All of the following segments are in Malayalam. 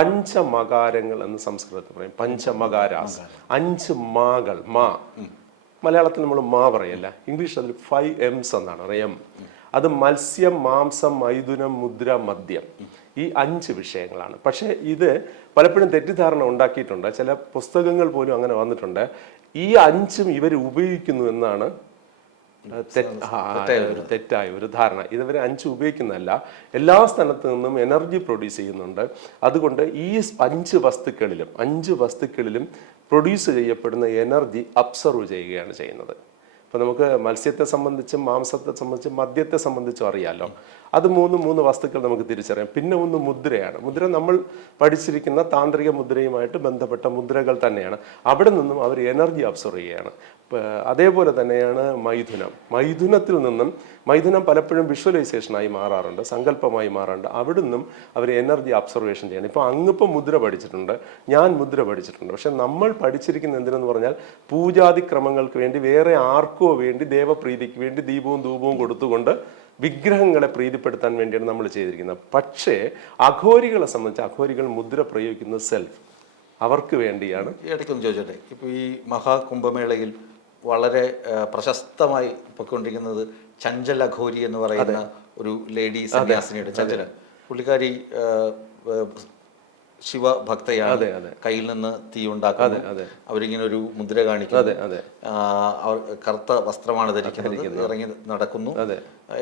പഞ്ചമകാരങ്ങൾ എന്ന് സംസ്കൃതത്തിൽ പറയും. പഞ്ചമകാരാസ്, 5 മാകൾ. മാ മലയാളത്തിൽ നമ്മൾ മാ പറയല്ല, ഇംഗ്ലീഷ് അതിൽ 5 M's എന്നാണ് അറിയാം. അത് മത്സ്യം, മാംസം, മൈഥുനം, മുദ്ര, മദ്യം. ഈ 5 വിഷയങ്ങളാണ്. പക്ഷേ ഇത് പലപ്പോഴും തെറ്റിദ്ധാരണ ഉണ്ടാക്കിയിട്ടുണ്ട്. ചില പുസ്തകങ്ങൾ പോലും അങ്ങനെ വന്നിട്ടുണ്ട്. ഈ 5ഉം ഇവർ ഉപയോഗിക്കുന്നു എന്നാണ് തെറ്റായ ഒരു ധാരണ. ഇതുവരെ 5 ഉപയോഗിക്കുന്നതല്ല, എല്ലാ സ്ഥലത്തു നിന്നും എനർജി പ്രൊഡ്യൂസ് ചെയ്യുന്നുണ്ട്. അതുകൊണ്ട് ഈ 5 വസ്തുക്കളിലും പ്രൊഡ്യൂസ് ചെയ്യപ്പെടുന്ന എനർജി അബ്സർവ് ചെയ്യുകയാണ് ചെയ്യുന്നത്. ഇപ്പം നമുക്ക് മത്സ്യത്തെ സംബന്ധിച്ചും മാംസത്തെ സംബന്ധിച്ചും മദ്യത്തെ സംബന്ധിച്ചും അറിയാമല്ലോ. അത് മൂന്ന് വസ്തുക്കൾ നമുക്ക് തിരിച്ചറിയാം. പിന്നെ ഒന്ന് മുദ്രയാണ്. മുദ്ര നമ്മൾ പഠിച്ചിരിക്കുന്ന താന്ത്രിക മുദ്രയുമായിട്ട് ബന്ധപ്പെട്ട മുദ്രകൾ തന്നെയാണ്. അവിടെ നിന്നും അവർ എനർജി അബ്സർവ് ചെയ്യുകയാണ്. അതേപോലെ തന്നെയാണ് മൈഥുനത്തിൽ നിന്നും മൈഥുനം പലപ്പോഴും വിഷ്വലൈസേഷനായി മാറാറുണ്ട്, സങ്കല്പമായി മാറാറുണ്ട്. അവിടെ നിന്നും അവർ എനർജി അബ്സർവേഷൻ ചെയ്യണം. ഇപ്പോൾ അങ്ങിപ്പോൾ മുദ്ര പഠിച്ചിട്ടുണ്ട്, ഞാൻ മുദ്ര പഠിച്ചിട്ടുണ്ട്. പക്ഷെ നമ്മൾ പഠിച്ചിരിക്കുന്ന എന്തിനെന്ന് പറഞ്ഞാൽ പൂജാതി ക്രമങ്ങൾക്ക് വേണ്ടി, വേറെ ആർക്കോ വേണ്ടി, ദേവപ്രീതിക്ക് വേണ്ടി ദീപവും ധൂപവും കൊടുത്തുകൊണ്ട് വിഗ്രഹങ്ങളെ പ്രീതിപ്പെടുത്താൻ വേണ്ടിയാണ് നമ്മൾ ചെയ്തിരിക്കുന്നത്. പക്ഷേ അഘോരികളെ സംബന്ധിച്ച് അഘോരികൾ മുദ്ര പ്രയോഗിക്കുന്നത് സെൽഫ്, അവർക്ക് വേണ്ടിയാണ്. ഇടയ്ക്കൊന്ന് ചോദിച്ചോട്ടെ, ഇപ്പോൾ ഈ മഹാകുംഭമേളയിൽ വളരെ പ്രശസ്തമായി പൊയ്ക്കൊണ്ടിരിക്കുന്നത് ചഞ്ചൽ അഘോരി എന്ന് പറയുന്ന ഒരു ലേഡി സന്യാസിനിയുടെ ചഞ്ചല. പുള്ളിക്കാരി ശിവഭക്തയാണ്. കയ്യിൽ നിന്ന് തീ ഉണ്ടാക്കുന്നത്, അവരിങ്ങനെ ഒരു മുദ്ര കാണിക്കുന്നു, അവർ കറുത്ത വസ്ത്രമാണ് ധരിക്കുന്നത്, ഇറങ്ങി നടക്കുന്നു,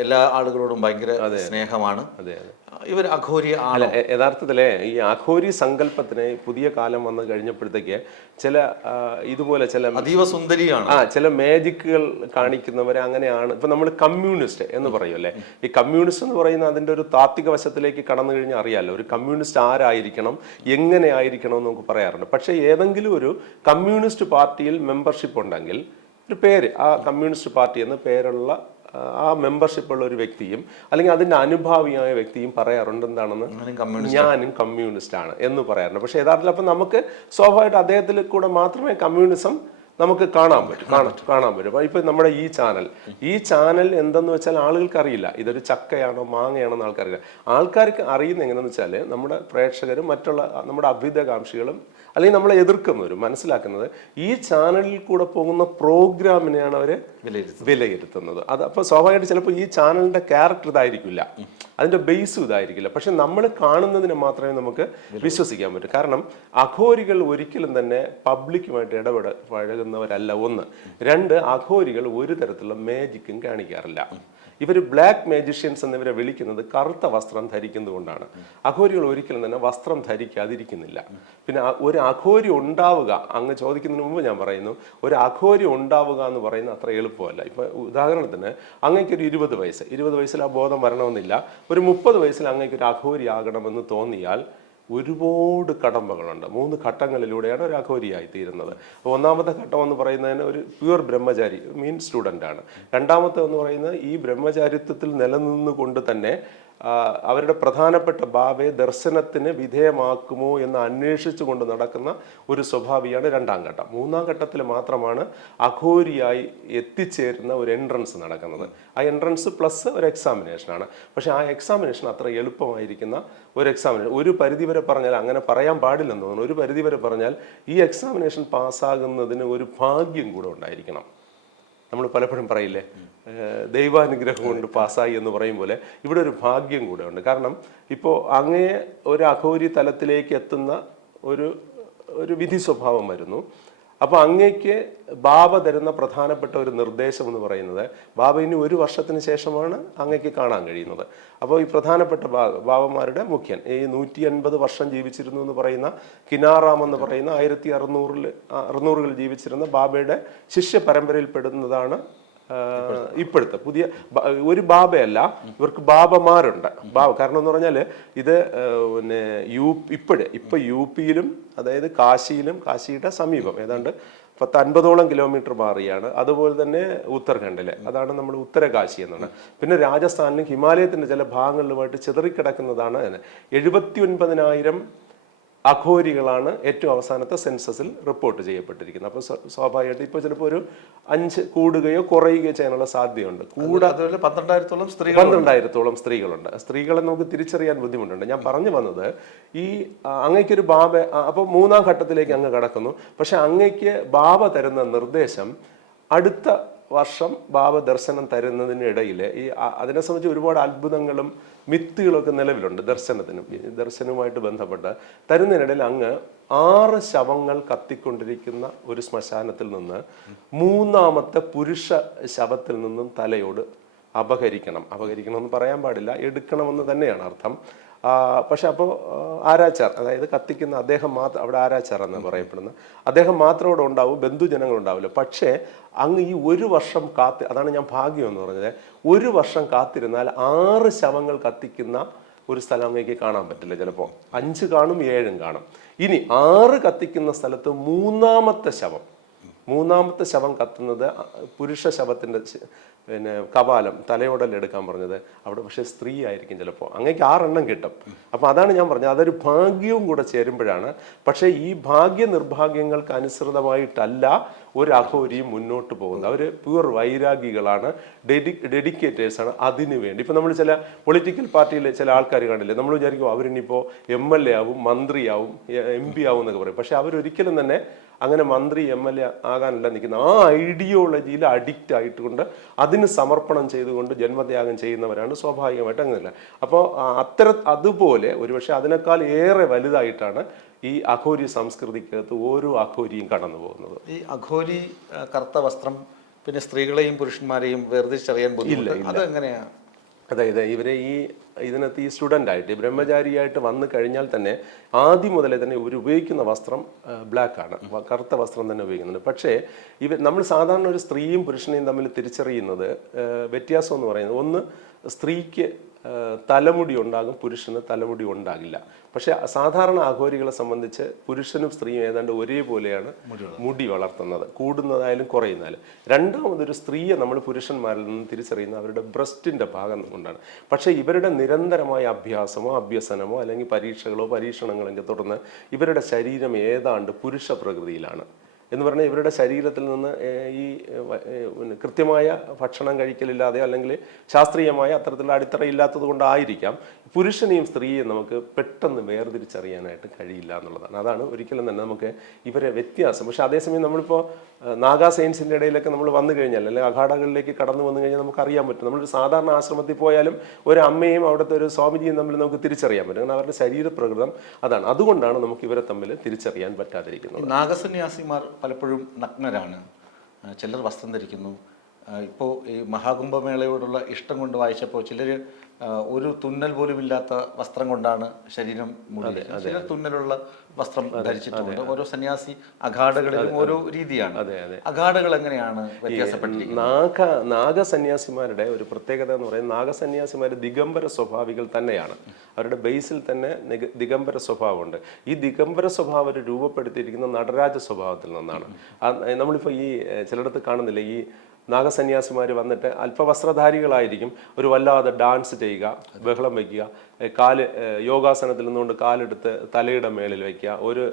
എല്ലാ ആളുകളോടും ഭയങ്കര സ്നേഹമാണ്. ഇവർ അഘോരി ആണ്. യഥാർത്ഥത്തിലെ ഈ അഘോരി സങ്കല്പത്തിന് പുതിയ കാലം വന്നു കഴിഞ്ഞപ്പോഴത്തേക്ക് ചില ഇതുപോലെ ചില അതീവ സുന്ദരിയാണ്, ചില മാജിക്കുകൾ കാണിക്കുന്നവരെ അങ്ങനെയാണ്. ഇപ്പൊ നമ്മൾ കമ്മ്യൂണിസ്റ്റ് എന്ന് പറയുമല്ലേ. ഈ കമ്മ്യൂണിസ്റ്റ് എന്ന് പറയുന്ന അതിന്റെ ഒരു താത്വിക വശത്തിലേക്ക് കടന്നു കഴിഞ്ഞാൽ അറിയാമല്ലോ, ഒരു കമ്മ്യൂണിസ്റ്റ് ആരായിരിക്കണം, എങ്ങനെ ആയിരിക്കണം എന്ന് നമുക്ക് പറയാറുണ്ട്. പക്ഷെ ഏതെങ്കിലും ഒരു കമ്മ്യൂണിസ്റ്റ് പാർട്ടിയിൽ മെമ്പർഷിപ്പ് ഉണ്ടെങ്കിൽ ഒരു പേര്, ആ കമ്മ്യൂണിസ്റ്റ് പാർട്ടി എന്ന് പേരുള്ള ആ മെമ്പർഷിപ്പ് ഉള്ള ഒരു വ്യക്തിയും അല്ലെങ്കിൽ അതിന്റെ അനുഭാവിയായ വ്യക്തിയും പറയാറുണ്ട് എന്താണെന്ന്, ഞാനും കമ്മ്യൂണിസ്റ്റ് ആണ് എന്ന് പറയാറുണ്ട്. പക്ഷെ യഥാർത്ഥത്തിൽ അപ്പം നമുക്ക് സ്വാഭാവികമായിട്ട് അദ്ദേഹത്തിൽ കൂടെ മാത്രമേ കമ്മ്യൂണിസം നമുക്ക് കാണാൻ പറ്റും. ഇപ്പൊ നമ്മുടെ ഈ ചാനൽ എന്തെന്ന് വെച്ചാൽ ആളുകൾക്ക് അറിയില്ല, ഇതൊരു ചക്കയാണോ മാങ്ങയാണോ എന്ന് ആൾക്കാർക്ക്. ആൾക്കാർക്ക് അറിയുന്ന എങ്ങനെയെന്ന് വെച്ചാൽ നമ്മുടെ പ്രേക്ഷകരും മറ്റുള്ള നമ്മുടെ അഭ്യുദയകാംക്ഷികളും അല്ലെങ്കിൽ നമ്മളെ എതിർക്കുന്നവരും മനസ്സിലാക്കുന്നത് ഈ ചാനലിൽ കൂടെ പോകുന്ന പ്രോഗ്രാമിനെയാണ് അവർ വിലയിരുത്തുന്നത്. അത് അപ്പോൾ സ്വാഭാവികമായിട്ട് ചിലപ്പോൾ ഈ ചാനലിന്റെ ക്യാരക്ടർ ഇതായിരിക്കില്ല, അതിന്റെ ബേസും ഇതായിരിക്കില്ല. പക്ഷെ നമ്മൾ കാണുന്നതിന് മാത്രമേ നമുക്ക് വിശ്വസിക്കാൻ പറ്റൂ. കാരണം അഘോരികൾ ഒരിക്കലും തന്നെ പബ്ലിക്കുമായിട്ട് പഴകുന്നവരല്ല. 1. 2, അഘോരികൾ ഒരു തരത്തിലുള്ള മാജിക്കും കാണിക്കാറില്ല. ഇവർ ബ്ലാക്ക് മാജിഷ്യൻസ് എന്നിവരെ വിളിക്കുന്നത് കറുത്ത വസ്ത്രം ധരിക്കുന്നതുകൊണ്ടാണ്. അഘോരികൾ ഒരിക്കലും തന്നെ വസ്ത്രം ധരിക്കാതിരിക്കുന്നില്ല. പിന്നെ ഒരു അഘോരി ഉണ്ടാവുക, അങ്ങ് ചോദിക്കുന്നതിന് മുമ്പ് ഞാൻ പറയുന്നു, ഒരു അഘോരി ഉണ്ടാവുക എന്ന് പറയുന്നത് അത്ര എളുപ്പമല്ല. ഇപ്പൊ ഉദാഹരണത്തിന് അങ്ങേക്കൊരു 20 വയസ്സിൽ ആ ബോധം വരണമെന്നില്ല. ഒരു 30 വയസ്സിൽ അങ്ങേക്കൊരു അഘോരി ആകണമെന്ന് തോന്നിയാൽ ഒരുപാട് കടമ്പകളുണ്ട്. 3 ഘട്ടങ്ങളിലൂടെയാണ് ഒരു അഘോരിയായി തീരുന്നത്. ഒന്നാമത്തെ ഘട്ടം എന്ന് പറയുന്നതിന് ഒരു പ്യുവർ ബ്രഹ്മചാരി, സ്റ്റുഡൻ്റ് ആണ്. രണ്ടാമത്തെ എന്ന് പറയുന്നത് ഈ ബ്രഹ്മചാരിത്വത്തിൽ നിലനിന്നുകൊണ്ട് തന്നെ അവരുടെ പ്രധാനപ്പെട്ട ബാബയെ ദർശനത്തിന് വിധേയമാക്കുമോ എന്ന് അന്വേഷിച്ചു കൊണ്ട് നടക്കുന്ന ഒരു സ്വഭാവിയാണ് 2ാം ഘട്ടം. 3ാം ഘട്ടത്തിൽ മാത്രമാണ് അഘോരിയായി എത്തിച്ചേരുന്ന ഒരു എൻട്രൻസ് നടക്കുന്നത്. ആ എൻട്രൻസ് പ്ലസ് ഒരു എക്സാമിനേഷനാണ്. പക്ഷെ ആ എക്സാമിനേഷൻ അത്ര എളുപ്പമായിരിക്കുന്ന ഒരു എക്സാമിനേഷൻ, ഒരു പരിധിവരെ പറഞ്ഞാൽ, അങ്ങനെ പറയാൻ പാടില്ലെന്ന് തോന്നുന്നു, ഒരു പരിധിവരെ പറഞ്ഞാൽ ഈ എക്സാമിനേഷൻ പാസ്സാകുന്നതിന് ഒരു ഭാഗ്യം കൂടെ ഉണ്ടായിരിക്കണം. നമ്മൾ പലപ്പോഴും പറയില്ലേ, ദൈവാനുഗ്രഹം കൊണ്ട് പാസ്സായി എന്ന് പറയും പോലെ ഇവിടെ ഒരു ഭാഗ്യം കൂടെ ഉണ്ട്. കാരണം ഇപ്പോൾ അങ്ങേ ഒരു അഘോരി തലത്തിലേക്ക് എത്തുന്ന ഒരു വിധി സ്വഭാവം വരുന്നു. അപ്പോൾ അങ്ങേക്ക് ബാബ തരുന്ന പ്രധാനപ്പെട്ട ഒരു നിർദ്ദേശം എന്ന് പറയുന്നത്, ബാബ ഇനി 1 വർഷത്തിന് ശേഷമാണ് അങ്ങേക്ക് കാണാൻ കഴിയുന്നത്. അപ്പോൾ ഈ പ്രധാനപ്പെട്ട ബാബമാരുടെ മുഖ്യൻ ഈ 180 വർഷം ജീവിച്ചിരുന്നു എന്ന് പറയുന്ന കിനാറാം എന്ന് പറയുന്ന 1600-ൽ ജീവിച്ചിരുന്ന ബാബയുടെ ശിഷ്യ പരമ്പരയിൽ പെടുന്നതാണ് ഇപ്പോഴത്തെ പുതിയ ഒരു ബാബയല്ല, ഇവർക്ക് ബാബമാരുണ്ട്. കാരണം എന്ന് പറഞ്ഞാൽ ഇത് പിന്നെ ഇപ്പൊ യുപിയിലും, അതായത് കാശിയുടെ സമീപം ഏതാണ്ട് 50-ഓളം കിലോമീറ്റർ മാറിയാണ്. അതുപോലെ തന്നെ ഉത്തരാഖണ്ഡിലെ, അതാണ് നമ്മൾ ഉത്തരകാശി എന്നാണ്. പിന്നെ രാജസ്ഥാനിലും ഹിമാലയത്തിന്റെ ചില ഭാഗങ്ങളിലുമായിട്ട് ചിതറിക്കിടക്കുന്നതാണ്. 79,000 അഘോരികളാണ് ഏറ്റവും അവസാനത്തെ സെൻസസിൽ റിപ്പോർട്ട് ചെയ്യപ്പെട്ടിരിക്കുന്നത്. അപ്പോൾ സ്വാഭാവികമായിട്ട് ഇപ്പോൾ ചിലപ്പോൾ ഒരു 5 കൂടുകയോ കുറയുകയോ ചെയ്യാനുള്ള സാധ്യതയുണ്ട്. കൂടാതെ 12,000-ഓളം സ്ത്രീകൾ 12,000-ഓളം സ്ത്രീകളുണ്ട്. സ്ത്രീകളെ നമുക്ക് തിരിച്ചറിയാൻ ബുദ്ധിമുട്ടുണ്ട്. ഞാൻ പറഞ്ഞു വന്നത് ഈ അങ്ങയ്ക്കൊരു ബാബ, അപ്പോൾ 3-ാം ഘട്ടത്തിലേക്ക് അങ്ങ് കടക്കുന്നു. പക്ഷെ അങ്ങയ്ക്ക് ബാബ തരുന്ന നിർദ്ദേശം അടുത്ത വർഷം ബാബ ദർശനം തരുന്നതിനിടയിൽ ഈ അതിനെ സംബന്ധിച്ച് ഒരുപാട് അത്ഭുതങ്ങളും മിത്തുകളൊക്കെ നിലവിലുണ്ട്. ദർശനവുമായിട്ട് ബന്ധപ്പെട്ട് തരുന്നതിനിടയിൽ അങ്ങ് 6 ശവങ്ങൾ കത്തിക്കൊണ്ടിരിക്കുന്ന ഒരു ശ്മശാനത്തിൽ നിന്ന് 3-ാമത്തെ പുരുഷ ശവത്തിൽ നിന്നും തലയോട് അപഹരിക്കണമെന്ന് പറയാൻ പാടില്ല, എടുക്കണമെന്ന് തന്നെയാണ് അർത്ഥം. പക്ഷെ അപ്പോൾ ആരാച്ചാർ, അതായത് കത്തിക്കുന്ന അദ്ദേഹം മാത്രം, അവിടെ ആരാച്ചാർ എന്ന് പറയപ്പെടുന്ന അദ്ദേഹം മാത്രം അവിടെ ഉണ്ടാവും, ബന്ധുജനങ്ങൾ ഉണ്ടാവില്ല. പക്ഷേ അങ്ങ് ഈ 1 വർഷം അതാണ് ഞാൻ ഭാഗ്യം എന്ന് പറഞ്ഞത്, 1 വർഷം കാത്തിരുന്നാൽ 6 ശവങ്ങൾ കത്തിക്കുന്ന ഒരു സ്ഥലം അങ്ങേക്ക് കാണാൻ പറ്റില്ല. ചിലപ്പോൾ 5 കാണും, 7 കാണും. ഇനി 6 കത്തിക്കുന്ന സ്ഥലത്ത് 3-ാമത്തെ ശവം കത്തുന്നത് പുരുഷ ശവത്തിൻ്റെ പിന്നെ കപാലം തലയോടൽ എടുക്കാൻ പറഞ്ഞത് അവിടെ, പക്ഷേ സ്ത്രീ ആയിരിക്കും ചിലപ്പോൾ. അങ്ങേക്ക് 6 എണ്ണം കിട്ടും. അപ്പോൾ അതാണ് ഞാൻ പറഞ്ഞത്, അതൊരു ഭാഗ്യവും കൂടെ ചേരുമ്പോഴാണ്. പക്ഷേ ഈ ഭാഗ്യ നിർഭാഗ്യങ്ങൾക്ക് അനുസൃതമായിട്ടല്ല ഒരു അഘോരിയും മുന്നോട്ട് പോകുന്നത്. അവർ പ്യുവർ വൈരാഗികളാണ്, ഡെഡിക്കേറ്റേഴ്സാണ് അതിനു വേണ്ടി. ഇപ്പം നമ്മൾ ചില പൊളിറ്റിക്കൽ പാർട്ടിയിൽ ചില ആൾക്കാർ കാണില്ലേ, നമ്മൾ വിചാരിക്കും അവരിനിപ്പോൾ MLA ആവും, മന്ത്രിയാവും, MP ആവും എന്നൊക്കെ പറയും. പക്ഷെ അവരൊരിക്കലും തന്നെ അങ്ങനെ മന്ത്രി MLA ആകാനല്ല നിൽക്കുന്നത്. ആ ഐഡിയോളജിയിൽ അഡിക്റ്റ് ആയിട്ടുകൊണ്ട് അതിന് സമർപ്പണം ചെയ്തുകൊണ്ട് ജന്മത്യാഗം ചെയ്യുന്നവരാണ് സ്വാഭാവികമായിട്ട്. അങ്ങനെയല്ല. അപ്പോൾ അതുപോലെ ഒരുപക്ഷെ അതിനേക്കാൾ ഏറെ വലുതായിട്ടാണ് ഈ അഘോരി സംസ്കൃതിക്കകത്ത് ഓരോ അഘോരിയും കടന്നു പോകുന്നത്. ഈ അഘോരി കറുത്ത വസ്ത്രം പിന്നെ സ്ത്രീകളെയും പുരുഷന്മാരെയും വേർതിരിച്ചറിയാൻ ബുദ്ധിമുട്ട്, അതെങ്ങനെയാണ്? അതായത് ഇവരെ ഇതിനകത്ത് ഈ സ്റ്റുഡൻ്റായിട്ട് ബ്രഹ്മചാരിയായിട്ട് വന്നു കഴിഞ്ഞാൽ തന്നെ ആദ്യം മുതലേ തന്നെ ഇവർ ഉപയോഗിക്കുന്ന വസ്ത്രം ബ്ലാക്കാണ്, കറുത്ത വസ്ത്രം തന്നെ ഉപയോഗിക്കുന്നുണ്ട്. പക്ഷേ നമ്മൾ സാധാരണ ഒരു സ്ത്രീയും പുരുഷനെയും തമ്മിൽ തിരിച്ചറിയുന്നത് വ്യത്യാസം എന്ന് പറയുന്നത്, ഒന്ന് സ്ത്രീക്ക് തലമുടി ഉണ്ടാകും, പുരുഷന് തലമുടി ഉണ്ടാകില്ല. പക്ഷെ സാധാരണ അഘോരികളെ സംബന്ധിച്ച് പുരുഷനും സ്ത്രീയും ഏതാണ്ട് ഒരേപോലെയാണ് മുടി വളർത്തുന്നത്, കൂടുന്നതായാലും കുറയുന്നതായാലും. രണ്ടാമതൊരു സ്ത്രീയെ നമ്മൾ പുരുഷന്മാരിൽ നിന്ന് തിരിച്ചറിയുന്ന അവരുടെ ബ്രസ്റ്റിൻ്റെ ഭാഗം കൊണ്ടാണ്. പക്ഷേ ഇവരുടെ നിരന്തരമായ അഭ്യാസമോ അഭ്യസനമോ അല്ലെങ്കിൽ പരീക്ഷണങ്ങളൊക്കെ തുടർന്ന് ഇവരുടെ ശരീരം ഏതാണ്ട് പുരുഷ പ്രകൃതിയിലാണ്. എന്ന് പറഞ്ഞാൽ ഇവരുടെ ശരീരത്തിൽ നിന്ന് ഈ കൃത്യമായ ഭക്ഷണം കഴിക്കലില്ലാതെയോ അല്ലെങ്കിൽ ശാസ്ത്രീയമായ അത്തരത്തിലുള്ള അടിത്തറ ഇല്ലാത്തത് കൊണ്ടായിരിക്കാം പുരുഷനെയും സ്ത്രീയെയും നമുക്ക് പെട്ടെന്ന് വേർതിരിച്ചറിയാനായിട്ട് കഴിയില്ല എന്നുള്ളതാണ്. അതാണ് ഒരിക്കലും തന്നെ നമുക്ക് ഇവരെ വ്യത്യാസം. പക്ഷെ അതേസമയം നമ്മളിപ്പോൾ നാഗാ സയൻസിൻ്റെ ഇടയിലൊക്കെ നമ്മൾ വന്നു കഴിഞ്ഞാൽ അല്ലെങ്കിൽ അഖാഡകളിലേക്ക് കടന്നു വന്നു കഴിഞ്ഞാൽ നമുക്ക് അറിയാൻ പറ്റും. നമ്മളൊരു സാധാരണ ആശ്രമത്തിൽ പോയാലും ഒരു അമ്മയും അവിടുത്തെ ഒരു സ്വാമിജിയും തമ്മിൽ നമുക്ക് തിരിച്ചറിയാൻ പറ്റും. കാരണം അവരുടെ ശരീരപ്രകൃതം അതാണ്. അതുകൊണ്ടാണ് നമുക്ക് ഇവരെ തമ്മിൽ തിരിച്ചറിയാൻ പറ്റാതിരിക്കുന്നത്. നാഗസന്യാസിമാർ പലപ്പോഴും നഗ്നരാണ്, ചിലർ വസ്ത്രം ധരിക്കുന്നു. ഇപ്പോൾ ഈ മഹാകുംഭമേളയോടുള്ള ഇഷ്ടം കൊണ്ട് വായിച്ചപ്പോൾ ചിലർ ഒരു തുന്നൽ പോലും ഇല്ലാത്ത വസ്ത്രം കൊണ്ടാണ് ശരീരം മൂടി, ചിലർ തുന്നലുള്ള വസ്ത്രം ധരിച്ചിട്ടുണ്ട്. ഓരോ സന്യാസി അഖാഡകളിലും ഓരോ രീതിയാണ്. അഖാഡകൾ എങ്ങനെയാണ് വ്യത്യാസപ്പെട്ടിരിക്കുന്നത്? നാഗസന്യാസിമാരുടെ ഒരു പ്രത്യേകത എന്ന് പറയുന്നത്, നാഗസന്യാസിമാർ ദിഗംബര സ്വഭാവികൾ തന്നെയാണ്. അവരുടെ ബേസിൽ തന്നെ ദിഗംബര സ്വഭാവമുണ്ട്. ഈ ദിഗംബര സ്വഭാവം രൂപപ്പെടുത്തിയിരിക്കുന്ന നടരാജ സ്വഭാവത്തിൽ നിന്നാണ്. നമ്മളിപ്പോൾ ഈ ചിലയിടത്ത് കാണുന്നില്ല, ഈ നാഗസന്യാസിമാർ വന്നിട്ട് അല്പവസ്ത്രധാരികളായിരിക്കും, ഒരു വല്ലാതെ ഡാൻസ് ചെയ്യുക, ബഹളം വയ്ക്കുക, യോഗാസനത്തിൽ നിന്നുകൊണ്ട് കാലെടുത്ത് തലയുടെ മേളിൽ വയ്ക്കുക, ഒരു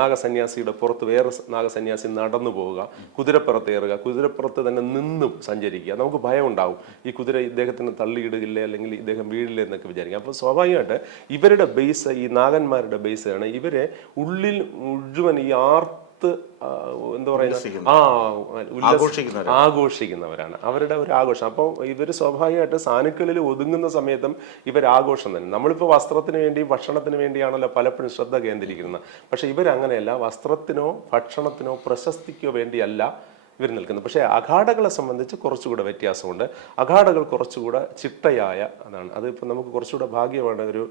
നാഗസന്യാസിയുടെ പുറത്ത് വേറെ നാഗസന്യാസി നടന്നു പോവുക, കുതിരപ്പുറത്ത് കയറുക, കുതിരപ്പുറത്ത് തന്നെ നിന്നും സഞ്ചരിക്കുക. നമുക്ക് ഭയം ഉണ്ടാവും, ഈ കുതിര ഇദ്ദേഹത്തിന് തള്ളിയിടുകില്ലേ അല്ലെങ്കിൽ ഇദ്ദേഹം വീഴില്ലേ എന്നൊക്കെ വിചാരിക്കാം. അപ്പോൾ സ്വാഭാവികമായിട്ട് ഇവരുടെ ബേസ്, ഈ നാഗന്മാരുടെ ബേസാണ്. ഇവരെ ഉള്ളിൽ മുഴുവൻ ഈ എന്താ പറയുക, ആഘോഷിക്കുന്നവരാണ്. അവരുടെ ഒരു ആഘോഷം. അപ്പോൾ ഇവർ സ്വാഭാവികമായിട്ട് സാനുക്കളിൽ ഒതുങ്ങുന്ന സമയത്തും ഇവരാഘോഷം തന്നെ. നമ്മളിപ്പോൾ വസ്ത്രത്തിന് വേണ്ടിയും ഭക്ഷണത്തിന് വേണ്ടിയാണല്ലോ പലപ്പോഴും ശ്രദ്ധ കേന്ദ്രീകരിക്കുന്നത്. പക്ഷെ ഇവരങ്ങനെയല്ല, വസ്ത്രത്തിനോ ഭക്ഷണത്തിനോ പ്രശസ്തിക്കോ വേണ്ടിയല്ല ഇവർ നിൽക്കുന്നത്. പക്ഷേ അഖാഡകളെ സംബന്ധിച്ച് കുറച്ചുകൂടെ വ്യത്യാസമുണ്ട്. അഖാഡകൾ കുറച്ചുകൂടെ ചിട്ടയായ അതാണ്. അതിപ്പോൾ നമുക്ക് കുറച്ചുകൂടെ ഭാഗ്യമാണ്, ഒരു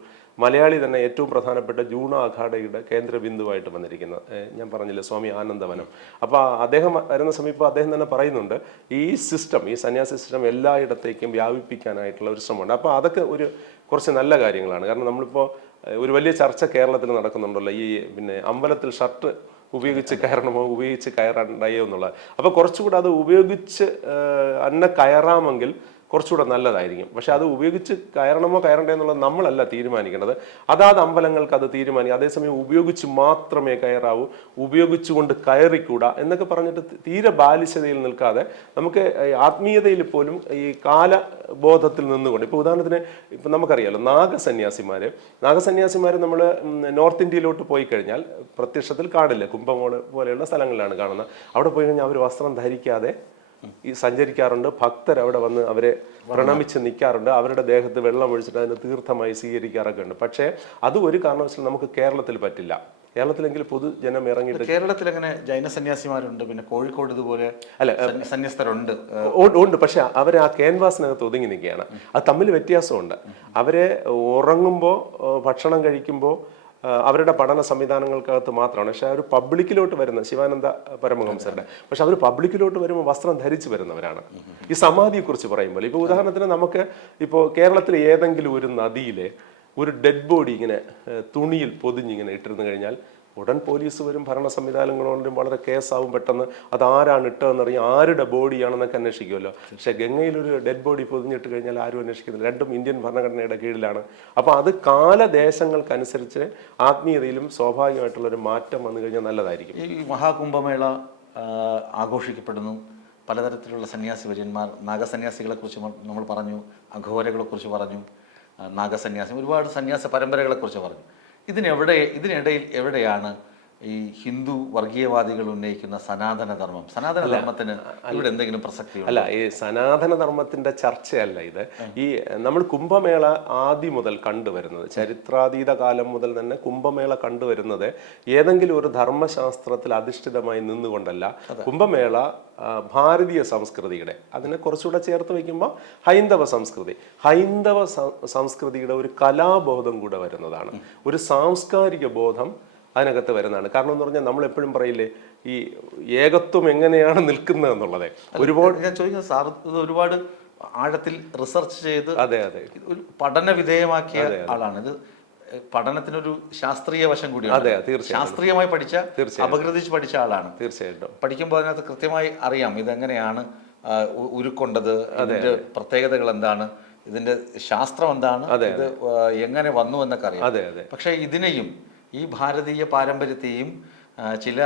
മലയാളി തന്നെ ഏറ്റവും പ്രധാനപ്പെട്ട ജൂണ അഖാഡയുടെ കേന്ദ്ര ബിന്ദുവായിട്ട് വന്നിരിക്കുന്നത്. ഞാൻ പറഞ്ഞില്ലേ, സ്വാമി ആനന്ദവനം. അപ്പോൾ അദ്ദേഹം വരുന്ന സമയത്ത് അദ്ദേഹം തന്നെ പറയുന്നുണ്ട്, ഈ സിസ്റ്റം, ഈ സന്യാസി സിസ്റ്റം എല്ലായിടത്തേക്കും വ്യാപിപ്പിക്കാനായിട്ടുള്ള ഒരു ശ്രമമുണ്ട്. അപ്പോൾ അതൊക്കെ കുറച്ച് നല്ല കാര്യങ്ങളാണ്. കാരണം നമ്മളിപ്പോൾ ഒരു വലിയ ചർച്ച കേരളത്തിൽ നടക്കുന്നുണ്ടല്ലോ, ഈ അമ്പലത്തിൽ ഷർട്ട് ഉപയോഗിച്ച് കയറണമോ ഉപയോഗിച്ച് കയറണ്ടായോ എന്നുള്ളത്. അപ്പോൾ കുറച്ചുകൂടെ അത് ഉപയോഗിച്ച് കയറാമെങ്കിൽ കുറച്ചുകൂടെ നല്ലതായിരിക്കും. പക്ഷെ അത് ഉപയോഗിച്ച് കയറണമോ കയറണ്ടേ എന്നുള്ളത് നമ്മളല്ല തീരുമാനിക്കേണ്ടത്, അതാത് അമ്പലങ്ങൾക്ക് അത് തീരുമാനിക്കും. അതേസമയം ഉപയോഗിച്ച് മാത്രമേ കയറാവൂ, ഉപയോഗിച്ചുകൊണ്ട് കയറിക്കൂടാ എന്നൊക്കെ പറഞ്ഞിട്ട് തീരെ ബാലിശതയിൽ നിൽക്കാതെ നമുക്ക് ആത്മീയതയിൽ പോലും ഈ കാലബോധത്തിൽ നിന്നുകൊണ്ട്, ഇപ്പോൾ ഉദാഹരണത്തിന് ഇപ്പം നമുക്കറിയാലോ നാഗസന്യാസിമാർ നമ്മൾ നോർത്ത് ഇന്ത്യയിലോട്ട് പോയി കഴിഞ്ഞാൽ പ്രത്യക്ഷത്തിൽ കാണില്ല, കുംഭമേള പോലെയുള്ള സ്ഥലങ്ങളിലാണ് കാണുന്നത്. അവിടെ പോയി കഴിഞ്ഞാൽ അവർ വസ്ത്രം ധരിക്കാതെ ഈ സഞ്ചരിക്കാറുണ്ട്. ഭക്തർ അവിടെ വന്ന് അവരെ പ്രണമിച്ച് നിൽക്കാറുണ്ട്. അവരുടെ ദേഹത്ത് വെള്ളം ഒഴിച്ചിട്ട് അതിന് തീർത്ഥമായി സ്വീകരിക്കാറൊക്കെ ഉണ്ട്. പക്ഷേ അത് ഒരു കാരണവശാലും നമുക്ക് കേരളത്തിൽ പറ്റില്ല. കേരളത്തിലെങ്കിൽ പൊതുജനം ഇറങ്ങിയിട്ട്, കേരളത്തിൽ അങ്ങനെ ജൈന സന്യാസിമാരുണ്ട്, പിന്നെ കോഴിക്കോട് ഇതുപോലെ സന്യസ്തരുണ്ട് ഉണ്ട്. പക്ഷെ അവർ ആ ക്യാൻവാസിനകത്ത് ഒതുങ്ങി നിൽക്കുകയാണ്. അത് തമ്മിൽ വ്യത്യാസമുണ്ട്. അവരെ ഉറങ്ങുമ്പോൾ, ഭക്ഷണം കഴിക്കുമ്പോൾ അവരുടെ പഠന സംവിധാനങ്ങൾക്കകത്ത് മാത്രമാണ്. പക്ഷെ അവർ പബ്ലിക്കിലോട്ട് വരുന്ന ശിവാനന്ദ പരമഹംസരുടെ, പക്ഷെ അവർ പബ്ലിക്കിലോട്ട് വരുമ്പോൾ വസ്ത്രം ധരിച്ചു വരുന്നവരാണ്. ഈ സമാധിയെക്കുറിച്ച് പറയുമ്പോൾ ഇപ്പോൾ ഉദാഹരണത്തിന് നമുക്ക് ഇപ്പോൾ കേരളത്തിലെ ഏതെങ്കിലും ഒരു നദിയിലെ ഒരു ഡെഡ് ബോഡി ഇങ്ങനെ തുണിയിൽ പൊതിഞ്ഞിങ്ങനെ ഇട്ടിരുന്നു കഴിഞ്ഞാൽ ഉടൻ പോലീസ് വരും, ഭരണ സംവിധാനങ്ങളോടും വളരെ കേസാവും. പെട്ടെന്ന് അത് ആരാണ് ഇട്ടതെന്നറിയാം, ആരുടെ ബോഡിയാണെന്നൊക്കെ അന്വേഷിക്കുമല്ലോ. പക്ഷെ ഗംഗയിലൊരു ഡെഡ് ബോഡി പൊതിഞ്ഞിട്ട് കഴിഞ്ഞാൽ ആരും അന്വേഷിക്കുന്നില്ല. രണ്ടും ഇന്ത്യൻ ഭരണഘടനയുടെ കീഴിലാണ്. അപ്പോൾ അത് കാലദേശങ്ങൾക്കനുസരിച്ച് ആത്മീയതയിലും സ്വാഭാവികമായിട്ടുള്ളൊരു മാറ്റം വന്നു കഴിഞ്ഞാൽ നല്ലതായിരിക്കും. ഈ മഹാകുംഭമേള ആഘോഷിക്കപ്പെടുന്നു, പലതരത്തിലുള്ള സന്യാസി വര്യന്മാർ, നാഗസന്യാസികളെ കുറിച്ച് നമ്മൾ പറഞ്ഞു, അഘോരകളെ കുറിച്ച് പറഞ്ഞു, നാഗസന്യാസി, ഒരുപാട് സന്യാസ പരമ്പരകളെ കുറിച്ച് പറഞ്ഞു. ഇതിനിടയിൽ എവിടെയാണ് ഈ ഹിന്ദു വർഗീയവാദികൾ ഉന്നയിക്കുന്ന സനാതന ധർമ്മത്തിന് ഇവിടെ എന്തെങ്കിലും പ്രസക്തി? അല്ല, ഈ സനാതന ധർമ്മത്തിന്റെ ചർച്ചയല്ല ഇത്. ഈ നമ്മൾ കുംഭമേള ആദ്യം മുതൽ കണ്ടുവരുന്നത്, ചരിത്രാതീത കാലം മുതൽ തന്നെ കുംഭമേള കണ്ടുവരുന്നത് ഏതെങ്കിലും ഒരു ധർമ്മശാസ്ത്രത്തിൽ അധിഷ്ഠിതമായി നിന്നുകൊണ്ടല്ല. കുംഭമേള ഭാരതീയ സംസ്കൃതിയുടെ, അതിനെ കുറച്ചുകൂടെ ചേർത്ത് വയ്ക്കുമ്പോൾ ഹൈന്ദവ സംസ്കൃതിയുടെ ഒരു കലാബോധം കൂടെ വരുന്നതാണ്, ഒരു സാംസ്കാരിക ബോധം അതിനകത്ത് വരുന്നതാണ്. കാരണം എന്ന് പറഞ്ഞാൽ നമ്മൾ എപ്പോഴും പറയില്ലേ ഈ ഏകത്വം എങ്ങനെയാണ് നിൽക്കുന്നത് എന്നുള്ളത്. ഒരുപാട് ഞാൻ ചോദിക്കുന്നത് സാർ, ഇത് ഒരുപാട് ആഴത്തിൽ റിസർച്ച് ചെയ്ത് ഒരു പഠന വിധേയമാക്കിയ ആളാണ്. ഇത് പഠനത്തിനൊരു ശാസ്ത്രീയ വശം കൂടിയാണ്. ശാസ്ത്രീയമായി പഠിച്ച, അപഗ്രഥിച്ച് പഠിച്ച ആളാണ്. തീർച്ചയായിട്ടും പഠിക്കുമ്പോൾ അതിനകത്ത് കൃത്യമായി അറിയാം ഇതെങ്ങനെയാണ് ഉരുക്കൊണ്ടത്, ഇതിന്റെ പ്രത്യേകതകൾ എന്താണ്, ഇതിന്റെ ശാസ്ത്രം എന്താണ്, ഇത് എങ്ങനെ വന്നു എന്നൊക്കെ അറിയാം. പക്ഷെ ഇതിനെയും ഈ ഭാരതീയ പാരമ്പര്യത്തെയും ചില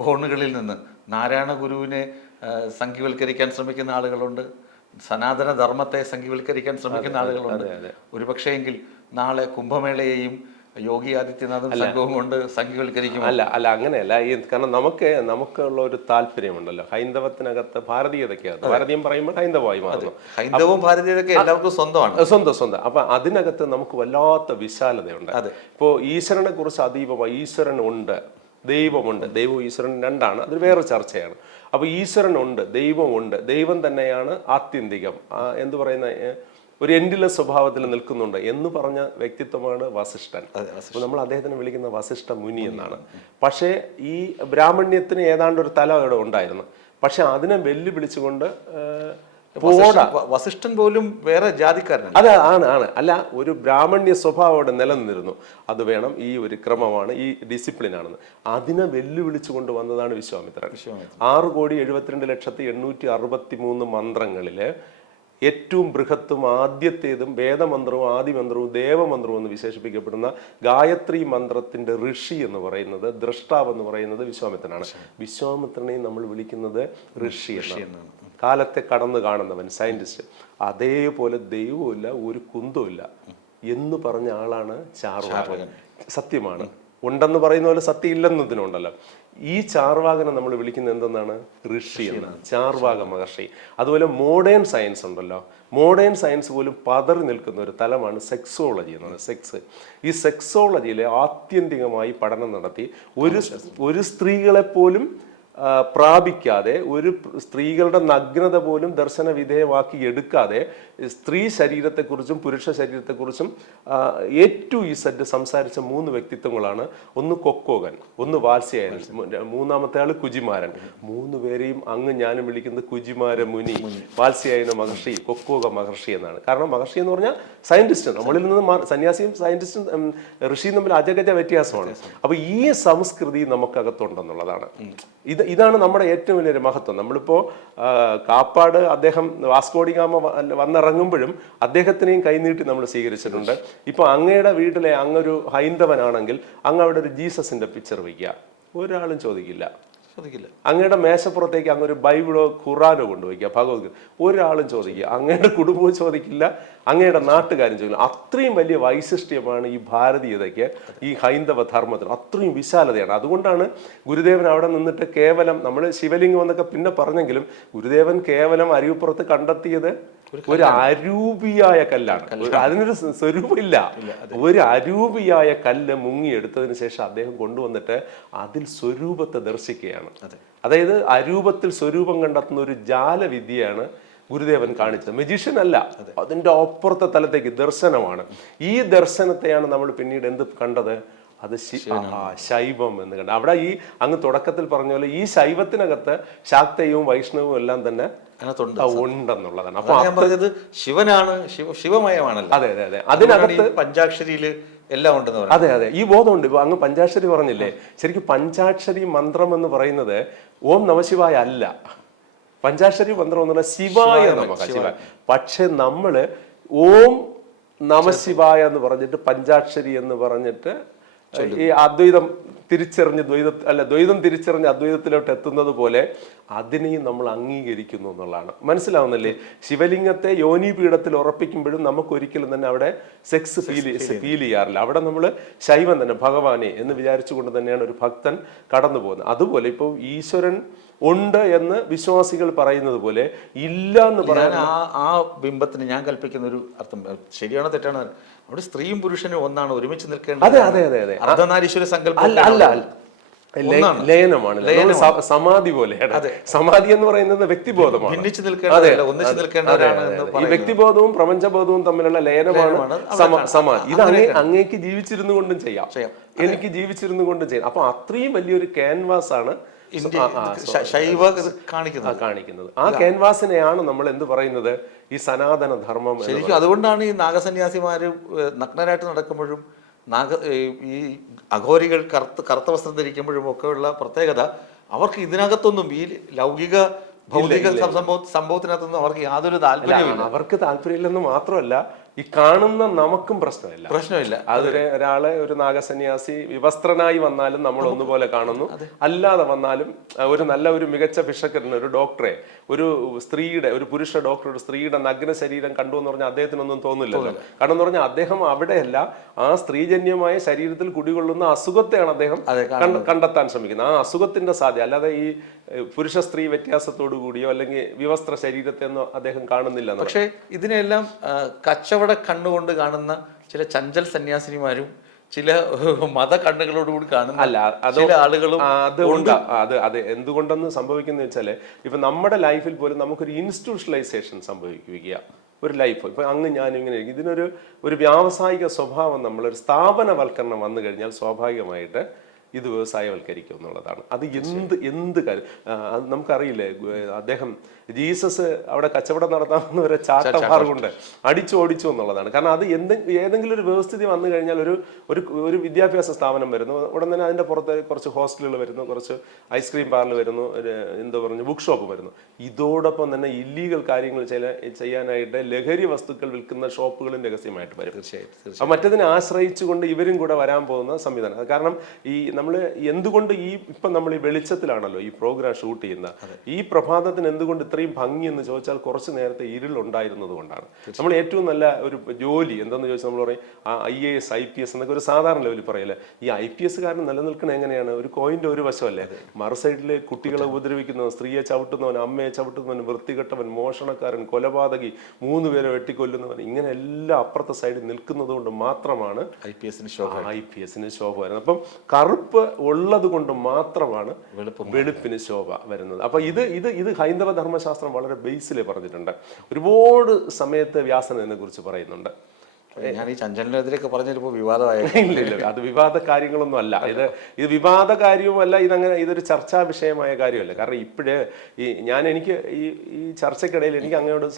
കോണുകളിൽ നിന്ന് നാരായണ ഗുരുവിനെ സംഘീവൽക്കരിക്കാൻ ശ്രമിക്കുന്ന ആളുകളുണ്ട്, സനാതന ധർമ്മത്തെ സംഘീവൽക്കരിക്കാൻ ശ്രമിക്കുന്ന ആളുകളുണ്ട്. ഒരുപക്ഷെങ്കിൽ നാളെ കുംഭമേളയെയും യോഗി ആദിത്യനാഥും സംഘവും കൊണ്ട് സംഘീവൽക്കരിക്കും. അല്ല അങ്ങനെയല്ല. കാരണം നമുക്കുള്ള ഒരു താല്പര്യമുണ്ടല്ലോ ഹൈന്ദവത്തിനകത്ത്, ഭാരതീയതയ്ക്കകത്ത്. ഭാരതീയം പറയുമ്പോൾ ഹൈന്ദവമായി മാറുന്നു. ഹൈന്ദവവും ഭാരതീയതയൊക്കെ എല്ലാവർക്കും സ്വന്തമാണ്, സ്വന്തം. അപ്പൊ അതിനകത്ത് നമുക്ക് വല്ലാത്ത വിശാലതയുണ്ട്. ഇപ്പോ ഈശ്വരനെ കുറിച്ച് അതീവമായി, ഈശ്വരൻ ഉണ്ട്, ദൈവമുണ്ട്. ദൈവവും ഈശ്വരൻ രണ്ടാണ്, അത് വേറെ ചർച്ചയാണ്. അപ്പൊ ഈശ്വരനുണ്ട്, ദൈവമുണ്ട്, ദൈവം തന്നെയാണ് ആത്യന്തികം എന്ന് പറയുന്ന ഒരു എൻഡിലെസ് സ്വഭാവത്തിൽ നിൽക്കുന്നുണ്ട് എന്ന് പറഞ്ഞ വ്യക്തിത്വമാണ് വസിഷ്ഠൻ. അപ്പോൾ നമ്മൾ അദ്ദേഹത്തിനെ വിളിക്കുന്ന വസിഷ്ഠ മുനി എന്നാണ്. പക്ഷേ ഈ ബ്രാഹ്മണ്യത്തിന് ഏതാണ്ട് ഒരു തല അവിടെ ഉണ്ടായിരുന്നു. പക്ഷെ അതിനെ വെല്ലുവിളിച്ചുകൊണ്ട് വസിഷ്ഠൻ പോലും വേറെ ജാതിക്കാരനാണ്. ആണ്. അല്ല, ഒരു ബ്രാഹ്മണ്യ സ്വഭാവം അവിടെ നിലനിന്നിരുന്നു. അത് വേണം, ഈ ഒരു ക്രമമാണ്, ഈ ഡിസിപ്ലിൻ ആണെന്ന്. അതിനെ വെല്ലുവിളിച്ചു കൊണ്ട് വന്നതാണ് വിശ്വാമിത്രൻ. 6,72,863 മന്ത്രങ്ങളില് ഏറ്റവും ബൃഹത്തും ആദ്യത്തേതും വേദമന്ത്രവും ആദിമന്ത്രവും ദേവമന്ത്രവും എന്ന് വിശേഷിപ്പിക്കപ്പെടുന്ന ഗായത്രി മന്ത്രത്തിന്റെ ഋഷി എന്ന് പറയുന്നത്, ദ്രഷ്ടാവ് എന്ന് പറയുന്നത് വിശ്വാമിത്രനാണ്. വിശ്വാമിത്രനെയും നമ്മൾ വിളിക്കുന്നത് ഋഷി എന്നാണ്. കാലത്തെ കടന്നു കാണുന്നവൻ, സയന്റിസ്റ്റ്. അതേപോലെ ദൈവമില്ല, ഒരു കുന്തമില്ല എന്ന് പറഞ്ഞ ആളാണ് ചാർവാകൻ. സത്യമാണ്, ഉണ്ടെന്ന് പറയുന്ന പോലെ സത്യം ഇല്ലെന്നതിനുണ്ടല്ലോ. ഈ ചാർവാകനെ നമ്മൾ വിളിക്കുന്നത് എന്തെന്നാണ്? ഋഷി എന്നാണ്, ചാർവാക മഹർഷി. അതുപോലെ മോഡേൺ സയൻസ് ഉണ്ടല്ലോ, മോഡേൺ സയൻസ് പോലും പതറി നിൽക്കുന്ന ഒരു തലമാണ് സെക്സോളജി എന്നത്. ഈ സെക്സോളജിയിലെ ആത്യന്തികമായി പഠനം നടത്തി ഒരു സ്ത്രീകളെ പോലും പ്രാപിക്കാതെ, ഒരു സ്ത്രീകളുടെ നഗ്നത പോലും ദർശന വിധേയമാക്കി എടുക്കാതെ സ്ത്രീ ശരീരത്തെക്കുറിച്ചും പുരുഷ ശരീരത്തെക്കുറിച്ചും A to Z സംസാരിച്ച 3 വ്യക്തിത്വങ്ങളാണ്. ഒന്ന് കൊക്കോഗൻ, ഒന്ന് വാത്സ്യായൻ, മൂന്നാമത്തെ ആള് കുജിമാരൻ. 3 പേരെയും അങ്ങ് ഞാനും വിളിക്കുന്നത് കുജിമാര മുനി, വാത്സ്യായന മഹർഷി, കൊക്കോഗ മഹർഷി എന്നാണ്. കാരണം മഹർഷി എന്ന് പറഞ്ഞാൽ സയന്റിസ്റ്റ്. നമ്മളിൽ നിന്ന് സന്യാസിയും സയന്റിസ്റ്റും ഋഷിയും തമ്മിൽ അജഗജ വ്യത്യാസമാണ്. അപ്പൊ ഈ സംസ്കൃതി നമുക്കകത്തുണ്ടെന്നുള്ളതാണ്. ഇതാണ് നമ്മുടെ ഏറ്റവും വലിയൊരു മഹത്വം. നമ്മളിപ്പോൾ കാപ്പാട് അദ്ദേഹം വാസ്കോഡിഗാമ വന്നിറങ്ങുമ്പോഴും അദ്ദേഹത്തിനെയും കൈനീട്ടി നമ്മൾ സ്വീകരിച്ചിട്ടുണ്ട്. ഇപ്പോൾ അങ്ങയുടെ വീട്ടിലെ അങ്ങൊരു ഹൈന്ദവനാണെങ്കിൽ അങ്ങ് അവിടെ ഒരു ജീസസിന്റെ പിക്ചർ വയ്ക്കുക, ഒരാളും ചോദിക്കില്ല. അങ്ങയുടെ മേശപ്പുറത്തേക്ക് അങ്ങൊരു ബൈബിളോ ഖുറാനോ കൊണ്ടുവയ്ക്കുക, ഭഗവത്ഗീത, ഒരാളും ചോദിക്കുക. അങ്ങയുടെ കുടുംബവും ചോദിക്കില്ല, അങ്ങയുടെ നാട്ടുകാരും ചോദിക്കില്ല. അത്രയും വലിയ വൈശിഷ്ട്യമാണ് ഈ ഭാരതീയതയ്ക്ക്, ഈ ഹൈന്ദവ ധർമ്മത്തിന് അത്രയും വിശാലതയാണ്. അതുകൊണ്ടാണ് ഗുരുദേവൻ അവിടെ നിന്നിട്ട് കേവലം, നമ്മൾ ശിവലിംഗം എന്നൊക്കെ പിന്നെ പറഞ്ഞെങ്കിലും ഗുരുദേവൻ കേവലം അരിവുപ്പുറത്ത് കണ്ടെത്തിയത് ഒരു അരൂപിയായ കല്ലാണ്. അതിനൊരു സ്വരൂപമില്ല. ഒരു അരൂപിയായ കല്ല് മുങ്ങിയെടുത്തതിന് ശേഷം അദ്ദേഹം കൊണ്ടുവന്നിട്ട് അതിൽ സ്വരൂപത്തെ ദർശിക്കുകയാണ്. അതായത് അരൂപത്തിൽ സ്വരൂപം കണ്ടെത്തുന്ന ഒരു ജാലവിദ്യയാണ് ഗുരുദേവൻ കാണിച്ചത്. മജീഷ്യൻ അല്ല, അതിന്റെ അപ്പുറത്തെ തലത്തേക്ക് ദർശനമാണ്. ഈ ദർശനത്തെയാണ് നമ്മൾ പിന്നീട് എന്ത് കണ്ടത്? അത് ശൈവം എന്ന് കണ്ടത്. അവിടെ ഈ അങ്ങ് തുടക്കത്തിൽ പറഞ്ഞ പോലെ ഈ ശൈവത്തിനകത്ത് ശാക്തയും വൈഷ്ണവും എല്ലാം തന്നെ ഉണ്ടെന്നുള്ളതാണ്. അപ്പൊ ഞാൻ പറഞ്ഞത് ശിവനാണ്, ശിവമയമാണല്ലോ. അതെ അതെ അതെ, അതിനകത്ത് പഞ്ചാക്ഷരിയില് എല്ലാം ഉണ്ടെന്ന് പറയാം. അതെ അതെ, ഈ ബോധമുണ്ട്. ഇപ്പൊ അങ്ങ് പഞ്ചാക്ഷരി പറഞ്ഞില്ലേ, ശരിക്കും പഞ്ചാക്ഷരി മന്ത്രം എന്ന് പറയുന്നത് ഓം നമശിവായ അല്ല. പഞ്ചാക്ഷരി മന്ത്രം എന്ന് പറഞ്ഞാൽ ശിവായ നമഃ, ശിവായ. പക്ഷെ നമ്മള് ഓം നമശിവായ എന്ന് പറഞ്ഞിട്ട് പഞ്ചാക്ഷരി എന്ന് പറഞ്ഞിട്ട് ഈ അദ്വൈതം തിരിച്ചറിഞ്ഞ് ദ്വൈതം തിരിച്ചറിഞ്ഞ് അദ്വൈതത്തിലോട്ട് എത്തുന്നത് പോലെ അതിനെയും നമ്മൾ അംഗീകരിക്കുന്നു എന്നുള്ളതാണ്. മനസ്സിലാവുന്നില്ലേ? ശിവലിംഗത്തെ യോനിപീഠത്തിൽ ഉറപ്പിക്കുമ്പോഴും നമുക്ക് ഒരിക്കലും തന്നെ അവിടെ സെക്സ് ഫീൽ ചെയ്യാറില്ല. അവിടെ നമ്മൾ ശൈവം തന്നെ, ഭഗവാനെ എന്ന് വിചാരിച്ചുകൊണ്ട് തന്നെയാണ് ഒരു ഭക്തൻ കടന്നു പോകുന്നത്. അതുപോലെ ഇപ്പോൾ ഈശ്വരൻ ഉണ്ട് എന്ന് വിശ്വാസികൾ പറയുന്നത് പോലെ ഇല്ല എന്ന് പറയാൻ ആ ബിംബത്തിന് ഞാൻ കൽപ്പിക്കുന്ന ഒരു അർത്ഥം ശരിയാണോ തെറ്റാണോ? അവിടെ സ്ത്രീയും പുരുഷനും ഒന്നാണ്, ഒരുമിച്ച് നിൽക്കേണ്ടത്. അതെ അതെ അതെ അതെ, അർദ്ധനാരീശ്വര സങ്കല്പം അല്ല, ലയനമാണ്, സമാധി പോലെയാണ്. സമാധി എന്ന് പറയുന്നത് വ്യക്തിബോധമാണ്. ഭിന്നിച്ച് നിൽക്കേണ്ടതല്ല, ഒന്നിച്ച് നിൽക്കേണ്ടവരാണ്. ഈ വ്യക്തിബോധവും പ്രപഞ്ചബോധവും തമ്മിലുള്ള ലയനമാണ് സമാധി. ഇത് അങ്ങേക്ക് ജീവിച്ചിരുന്നു കൊണ്ടും ചെയ്യാം, എനിക്ക് ജീവിച്ചിരുന്നു കൊണ്ടും ചെയ്യാം. അപ്പൊ അത്രയും വലിയൊരു ക്യാൻവാസ് ആണ് കാണിക്കുന്നത്. ആ ക്യാൻവാസിനെയാണ് നമ്മൾ എന്ത് പറയുന്നത്, ഈ സനാതന ധർമ്മം. ശരിക്കും അതുകൊണ്ടാണ് ഈ നാഗസന്യാസിമാര് നഗ്നരായിട്ട് നടക്കുമ്പോഴും ഈ അഘോരികൾ കറുത്ത വസ്ത്രം ധരിക്കുമ്പോഴും ഒക്കെ ഉള്ള പ്രത്യേകത, അവർക്ക് ഇതിനകത്തൊന്നും ഈ ലൗകിക ഭൗതിക സംഭവത്തിനകത്തൊന്നും അവർക്ക് യാതൊരു താല്പര്യമില്ല. അവർക്ക് താല്പര്യമില്ലെന്ന് മാത്രമല്ല, ഈ കാണുന്ന നമുക്കും പ്രശ്നമില്ല. അതൊരു ഒരാളെ, ഒരു നാഗസന്യാസി വിവസ്ത്രനായി വന്നാലും നമ്മൾ ഒന്നുപോലെ കാണുന്നു, അല്ലാതെ വന്നാലും ഒരു മികച്ച ഭിഷക്കരന്, ഒരു ഡോക്ടറെ, ഒരു സ്ത്രീയുടെ, ഒരു പുരുഷ ഡോക്ടർ ഒരു സ്ത്രീയുടെ നഗ്ന ശരീരം കണ്ടു എന്ന് പറഞ്ഞാൽ അദ്ദേഹത്തിനൊന്നും തോന്നില്ലല്ലോ. കാരണം എന്ന് പറഞ്ഞാൽ അദ്ദേഹം അവിടെയല്ല, ആ സ്ത്രീജന്യമായ ശരീരത്തിൽ കുടികൊള്ളുന്ന അസുഖത്തെയാണ് അദ്ദേഹം കണ്ടെത്താൻ ശ്രമിക്കുന്നത്. ആ അസുഖത്തിന്റെ സാധ്യത, അല്ലാതെ ഈ പുരുഷ സ്ത്രീ വ്യത്യാസത്തോടു കൂടിയോ അല്ലെങ്കിൽ വിവസ്ത്ര ശരീരത്തെ ഒന്നും അദ്ദേഹം കാണുന്നില്ല. പക്ഷെ ഇതിനെല്ലാം കച്ചവട കണ്ണുകൊണ്ട് കാണുന്ന ചില ചഞ്ചൽ സന്യാസിനിമാരും ചില മത കണ്ണുകളോടുകൂടി കാണുന്ന ചില ആളുകളും അത് എന്തുകൊണ്ടെന്ന് സംഭവിക്കുന്ന വെച്ചാല്, ഇപ്പൊ നമ്മുടെ ലൈഫിൽ പോലും നമുക്കൊരു ഇൻസ്റ്റിറ്റ്യൂഷണലൈസേഷൻ സംഭവിക്കുക. ഒരു ലൈഫ് ഇപ്പൊ അങ്ങ് ഞാനും ഇങ്ങനെ, ഇതിനൊരു വ്യാവസായിക സ്വഭാവം, നമ്മളൊരു സ്ഥാപനവൽക്കരണം വന്നു കഴിഞ്ഞാൽ സ്വാഭാവികമായിട്ട് ഇത് വ്യവസായവൽക്കരിക്കും എന്നുള്ളതാണ്. അത് എന്ത് കാര്യം നമുക്കറിയില്ലേ, അദ്ദേഹം ജീസസ് അവിടെ കച്ചവടം നടത്താമെന്നവരെ ചാട്ടമാറുകൊണ്ട് അടിച്ചോടിച്ചു എന്നുള്ളതാണ്. കാരണം അത് ഏതെങ്കിലും ഒരു വ്യവസ്ഥിതി വന്നു കഴിഞ്ഞാൽ, ഒരു വിദ്യാഭ്യാസ സ്ഥാപനം വരുന്നു, ഉടൻ തന്നെ അതിന്റെ പുറത്ത് കുറച്ച് ഹോസ്റ്റലുകൾ വരുന്നു, കുറച്ച് ഐസ്ക്രീം പാർലർ വരുന്നു, ബുക്ക് ഷോപ്പ് വരുന്നു. ഇതോടൊപ്പം തന്നെ ഇല്ലീഗൽ കാര്യങ്ങൾ ചെയ്യാനായിട്ട് ലഹരി വസ്തുക്കൾ വിൽക്കുന്ന ഷോപ്പുകളും രഹസ്യമായിട്ട് വരും. തീർച്ചയായിട്ടും മറ്റതിനെ ആശ്രയിച്ചുകൊണ്ട് ഇവരും കൂടെ വരാൻ പോകുന്ന സംവിധാനം. കാരണം നമ്മൾ എന്തുകൊണ്ട് ഇപ്പം നമ്മൾ ഈ വെളിച്ചത്തിലാണല്ലോ ഈ പ്രോഗ്രാം ഷൂട്ട് ചെയ്യുന്ന, ഈ പ്രഭാതത്തിന് എന്തുകൊണ്ട് ഇത്രയും ഭംഗി എന്ന് ചോദിച്ചാൽ കുറച്ച് നേരത്തെ ഇരുളുണ്ടായിരുന്നത് കൊണ്ടാണ്. നമ്മൾ ഏറ്റവും നല്ല ഒരു ജോലി എന്തെന്ന് ചോദിച്ചാൽ നമ്മൾ പറയും IAS IPS എന്നൊക്കെ ഒരു സാധാരണ ലെവലിൽ പറയല്ലേ. ഈ IPS കാരൻ നിലനിൽക്കുന്നത് എങ്ങനെയാണ്? ഒരു കോയിന്റെ ഒരു വശമല്ലേ. മറു സൈഡില് കുട്ടികളെ ഉപദ്രവിക്കുന്നവൻ, സ്ത്രീയെ ചവിട്ടുന്നവൻ, അമ്മയെ ചവിട്ടുന്നവൻ, വൃത്തികെട്ടവൻ, മോഷണക്കാരൻ, കൊലപാതകി, 3 പേരെ വെട്ടിക്കൊല്ലുന്നവൻ, ഇങ്ങനെ എല്ലാം അപ്പുറത്തെ സൈഡിൽ നിൽക്കുന്നത് കൊണ്ട് മാത്രമാണ് IPSന് ശോഭ വരുന്നത്. അപ്പം കറുപ്പ് ഉള്ളത് കൊണ്ട് മാത്രമാണ് വെളുപ്പിന് ശോഭ വരുന്നത്. അപ്പൊ ഇത് ഹൈന്ദവ ധർമ്മശാസ്ത്രം വളരെ ബേസിൽ പറഞ്ഞിട്ടുണ്ട്. ഒരുപാട് സമയത്ത് വ്യാസൻ ഇതിനെ കുറിച്ച് പറയുന്നുണ്ട്. ഞാൻ ഈ ചഞ്ചലിനെതിരെയൊക്കെ പറഞ്ഞിപ്പോ വിവാദമായ ഇല്ല, അത് വിവാദ കാര്യങ്ങളൊന്നും അല്ല. ഇത് വിവാദ കാര്യവുമല്ല, ഇതൊരു ചർച്ചാ വിഷയമായ കാര്യമല്ല. കാരണം ഇപ്പോഴേ എനിക്ക് ഈ ചർച്ചയ്ക്കിടയിൽ എനിക്ക് അങ്ങയോട്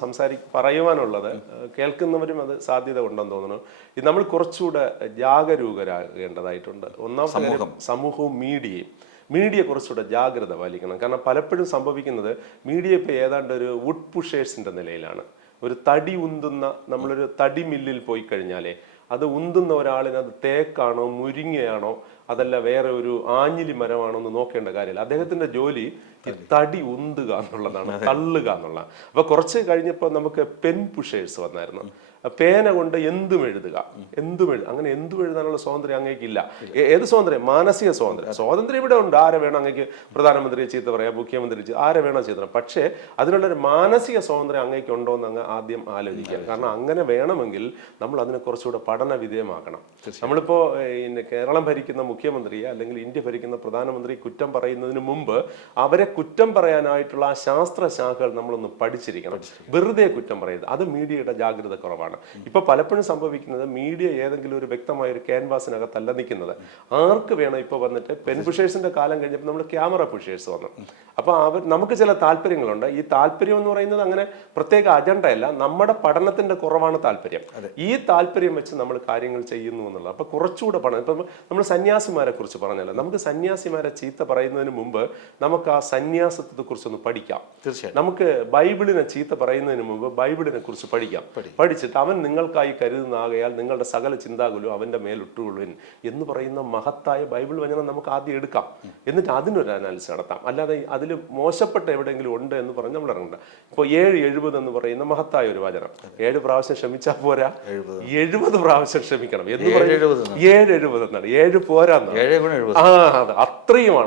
പറയുവാനുള്ളത്, കേൾക്കുന്നവരും അത് സാധ്യത ഉണ്ടെന്ന് തോന്നുന്നു. നമ്മൾ കുറച്ചുകൂടെ ജാഗരൂകരാകേണ്ടതായിട്ടുണ്ട്. ഒന്നാമത്തെ സമൂഹവും മീഡിയയും. മീഡിയ കുറച്ചുകൂടെ ജാഗ്രത പാലിക്കണം. കാരണം പലപ്പോഴും സംഭവിക്കുന്നത് മീഡിയ ഇപ്പോൾ ഏതാണ്ട് ഒരു വുഡ് പുഷേഴ്സിന്റെ നിലയിലാണ്. ഒരു തടി ഉന്തുന്ന, നമ്മളൊരു തടി മില്ലിൽ പോയി കഴിഞ്ഞാലേ അത് ഉന്തുന്ന ഒരാളിന് അത് തേക്കാണോ മുരിങ്ങയാണോ അതല്ല വേറെ ഒരു ആഞ്ഞിലി മരമാണോ എന്ന് നോക്കേണ്ട കാര്യമില്ല. അദ്ദേഹത്തിന്റെ ജോലി ഈ തടി ഉന്തുക എന്നുള്ളതാണ്, തള്ളുക എന്നുള്ളതാണ്. അപ്പൊ കുറച്ച് കഴിഞ്ഞപ്പോൾ നമുക്ക് പെൻ പുഷേഴ്സ് വന്നായിരുന്നു. പേന കൊണ്ട് എന്തും എഴുതുക, അങ്ങനെ എന്തും എഴുതാനുള്ള സ്വാതന്ത്ര്യം അങ്ങേക്കില്ല. ഏത് സ്വാതന്ത്ര്യം? മാനസിക സ്വാതന്ത്ര്യം. സ്വാതന്ത്ര്യം ഇവിടെ ഉണ്ട്. ആരെ വേണം അങ്ങേക്ക് പ്രധാനമന്ത്രിയെ ചീത്ത പറയാം, മുഖ്യമന്ത്രി ആരെ വേണം ചീത്ത പറയാം. പക്ഷേ അതിനുള്ളൊരു മാനസിക സ്വാതന്ത്ര്യം അങ്ങേക്ക് ഉണ്ടോ എന്ന് അങ്ങ് ആദ്യം ആലോചിക്കാം. കാരണം അങ്ങനെ വേണമെങ്കിൽ നമ്മൾ അതിനെ കുറച്ചുകൂടെ പഠന വിധേയമാക്കണം. നമ്മളിപ്പോ കേരളം ഭരിക്കുന്ന മുഖ്യമന്ത്രിയെ അല്ലെങ്കിൽ ഇന്ത്യ ഭരിക്കുന്ന പ്രധാനമന്ത്രി കുറ്റം പറയുന്നതിന് മുമ്പ് അവരെ കുറ്റം പറയാനായിട്ടുള്ള ആ ശാസ്ത്രശാഖകൾ നമ്മളൊന്ന് പഠിച്ചിരിക്കണം. വെറുതെ കുറ്റം പറയരുത്. അത് മീഡിയയുടെ ജാഗ്രത കുറവാണ്. ഇപ്പൊ പലപ്പോഴും സംഭവിക്കുന്നത് മീഡിയ ഏതെങ്കിലും ഒരു വ്യക്തമായ ഒരു ക്യാൻവാസിനകത്തല്ല നിൽക്കുന്നത്. ആർക്ക് വേണം ഇപ്പൊ വന്നിട്ട് പെൻ പുഷേഴ്സിന്റെ കാലം കഴിഞ്ഞപ്പോൾ നമ്മൾ ക്യാമറ പുഷേഴ്സ് വന്നു. അപ്പൊ നമുക്ക് ചില താല്പര്യങ്ങളുണ്ട്. ഈ താല്പര്യം എന്ന് പറയുന്നത് അങ്ങനെ പ്രത്യേക അജണ്ടയല്ല, നമ്മുടെ പഠനത്തിന്റെ കുറവാണ് താല്പര്യം. ഈ താല്പര്യം വെച്ച് നമ്മൾ കാര്യങ്ങൾ ചെയ്യുന്നു എന്നുള്ളത്. അപ്പൊ കുറച്ചുകൂടെ പഠനം. ഇപ്പൊ നമ്മൾ സന്യാസിമാരെ കുറിച്ച് പറഞ്ഞല്ലോ, നമുക്ക് സന്യാസിമാരെ ചീത്ത പറയുന്നതിന് മുമ്പ് നമുക്ക് ആ സന്യാസത്തെ കുറിച്ചൊന്ന് പഠിക്കാം. തീർച്ചയായും നമുക്ക് ബൈബിളിനെ ചീത്ത പറയുന്നതിന് മുമ്പ് ബൈബിളിനെ കുറിച്ച് പഠിക്കാം. പഠിച്ചിട്ട് അവൻ നിങ്ങൾക്കായി കരുതുന്നാകയാൽ നിങ്ങളുടെ സകല ചിന്താകുലും അവന്റെ മേലിട്ടുകൊള്ളുവിൻ എന്ന് പറയുന്ന മഹത്തായ ബൈബിൾ വചനം നമുക്ക് ആദ്യം എടുക്കാം. എന്നിട്ട് അതിനൊരു അനാലിസിസ് നടത്താം. അല്ലാതെ അതിൽ മോശപ്പെട്ട എവിടെയെങ്കിലും ഉണ്ട് എന്ന് പറഞ്ഞ് നമ്മൾ ഇറങ്ങണ്ട. ഇപ്പോൾ 7:70 എന്ന് പറയുന്ന മഹത്തായ ഒരു വചനം. 7 പ്രാവശ്യം ക്ഷമിച്ചാൽ പോരാ, 70 പ്രാവശ്യം ക്ഷമിക്കണം എന്ന് പറയുന്നത്. 7:70 എന്നാണ്, 7 പോരാന്നാണ്. അതെ, അത്രയും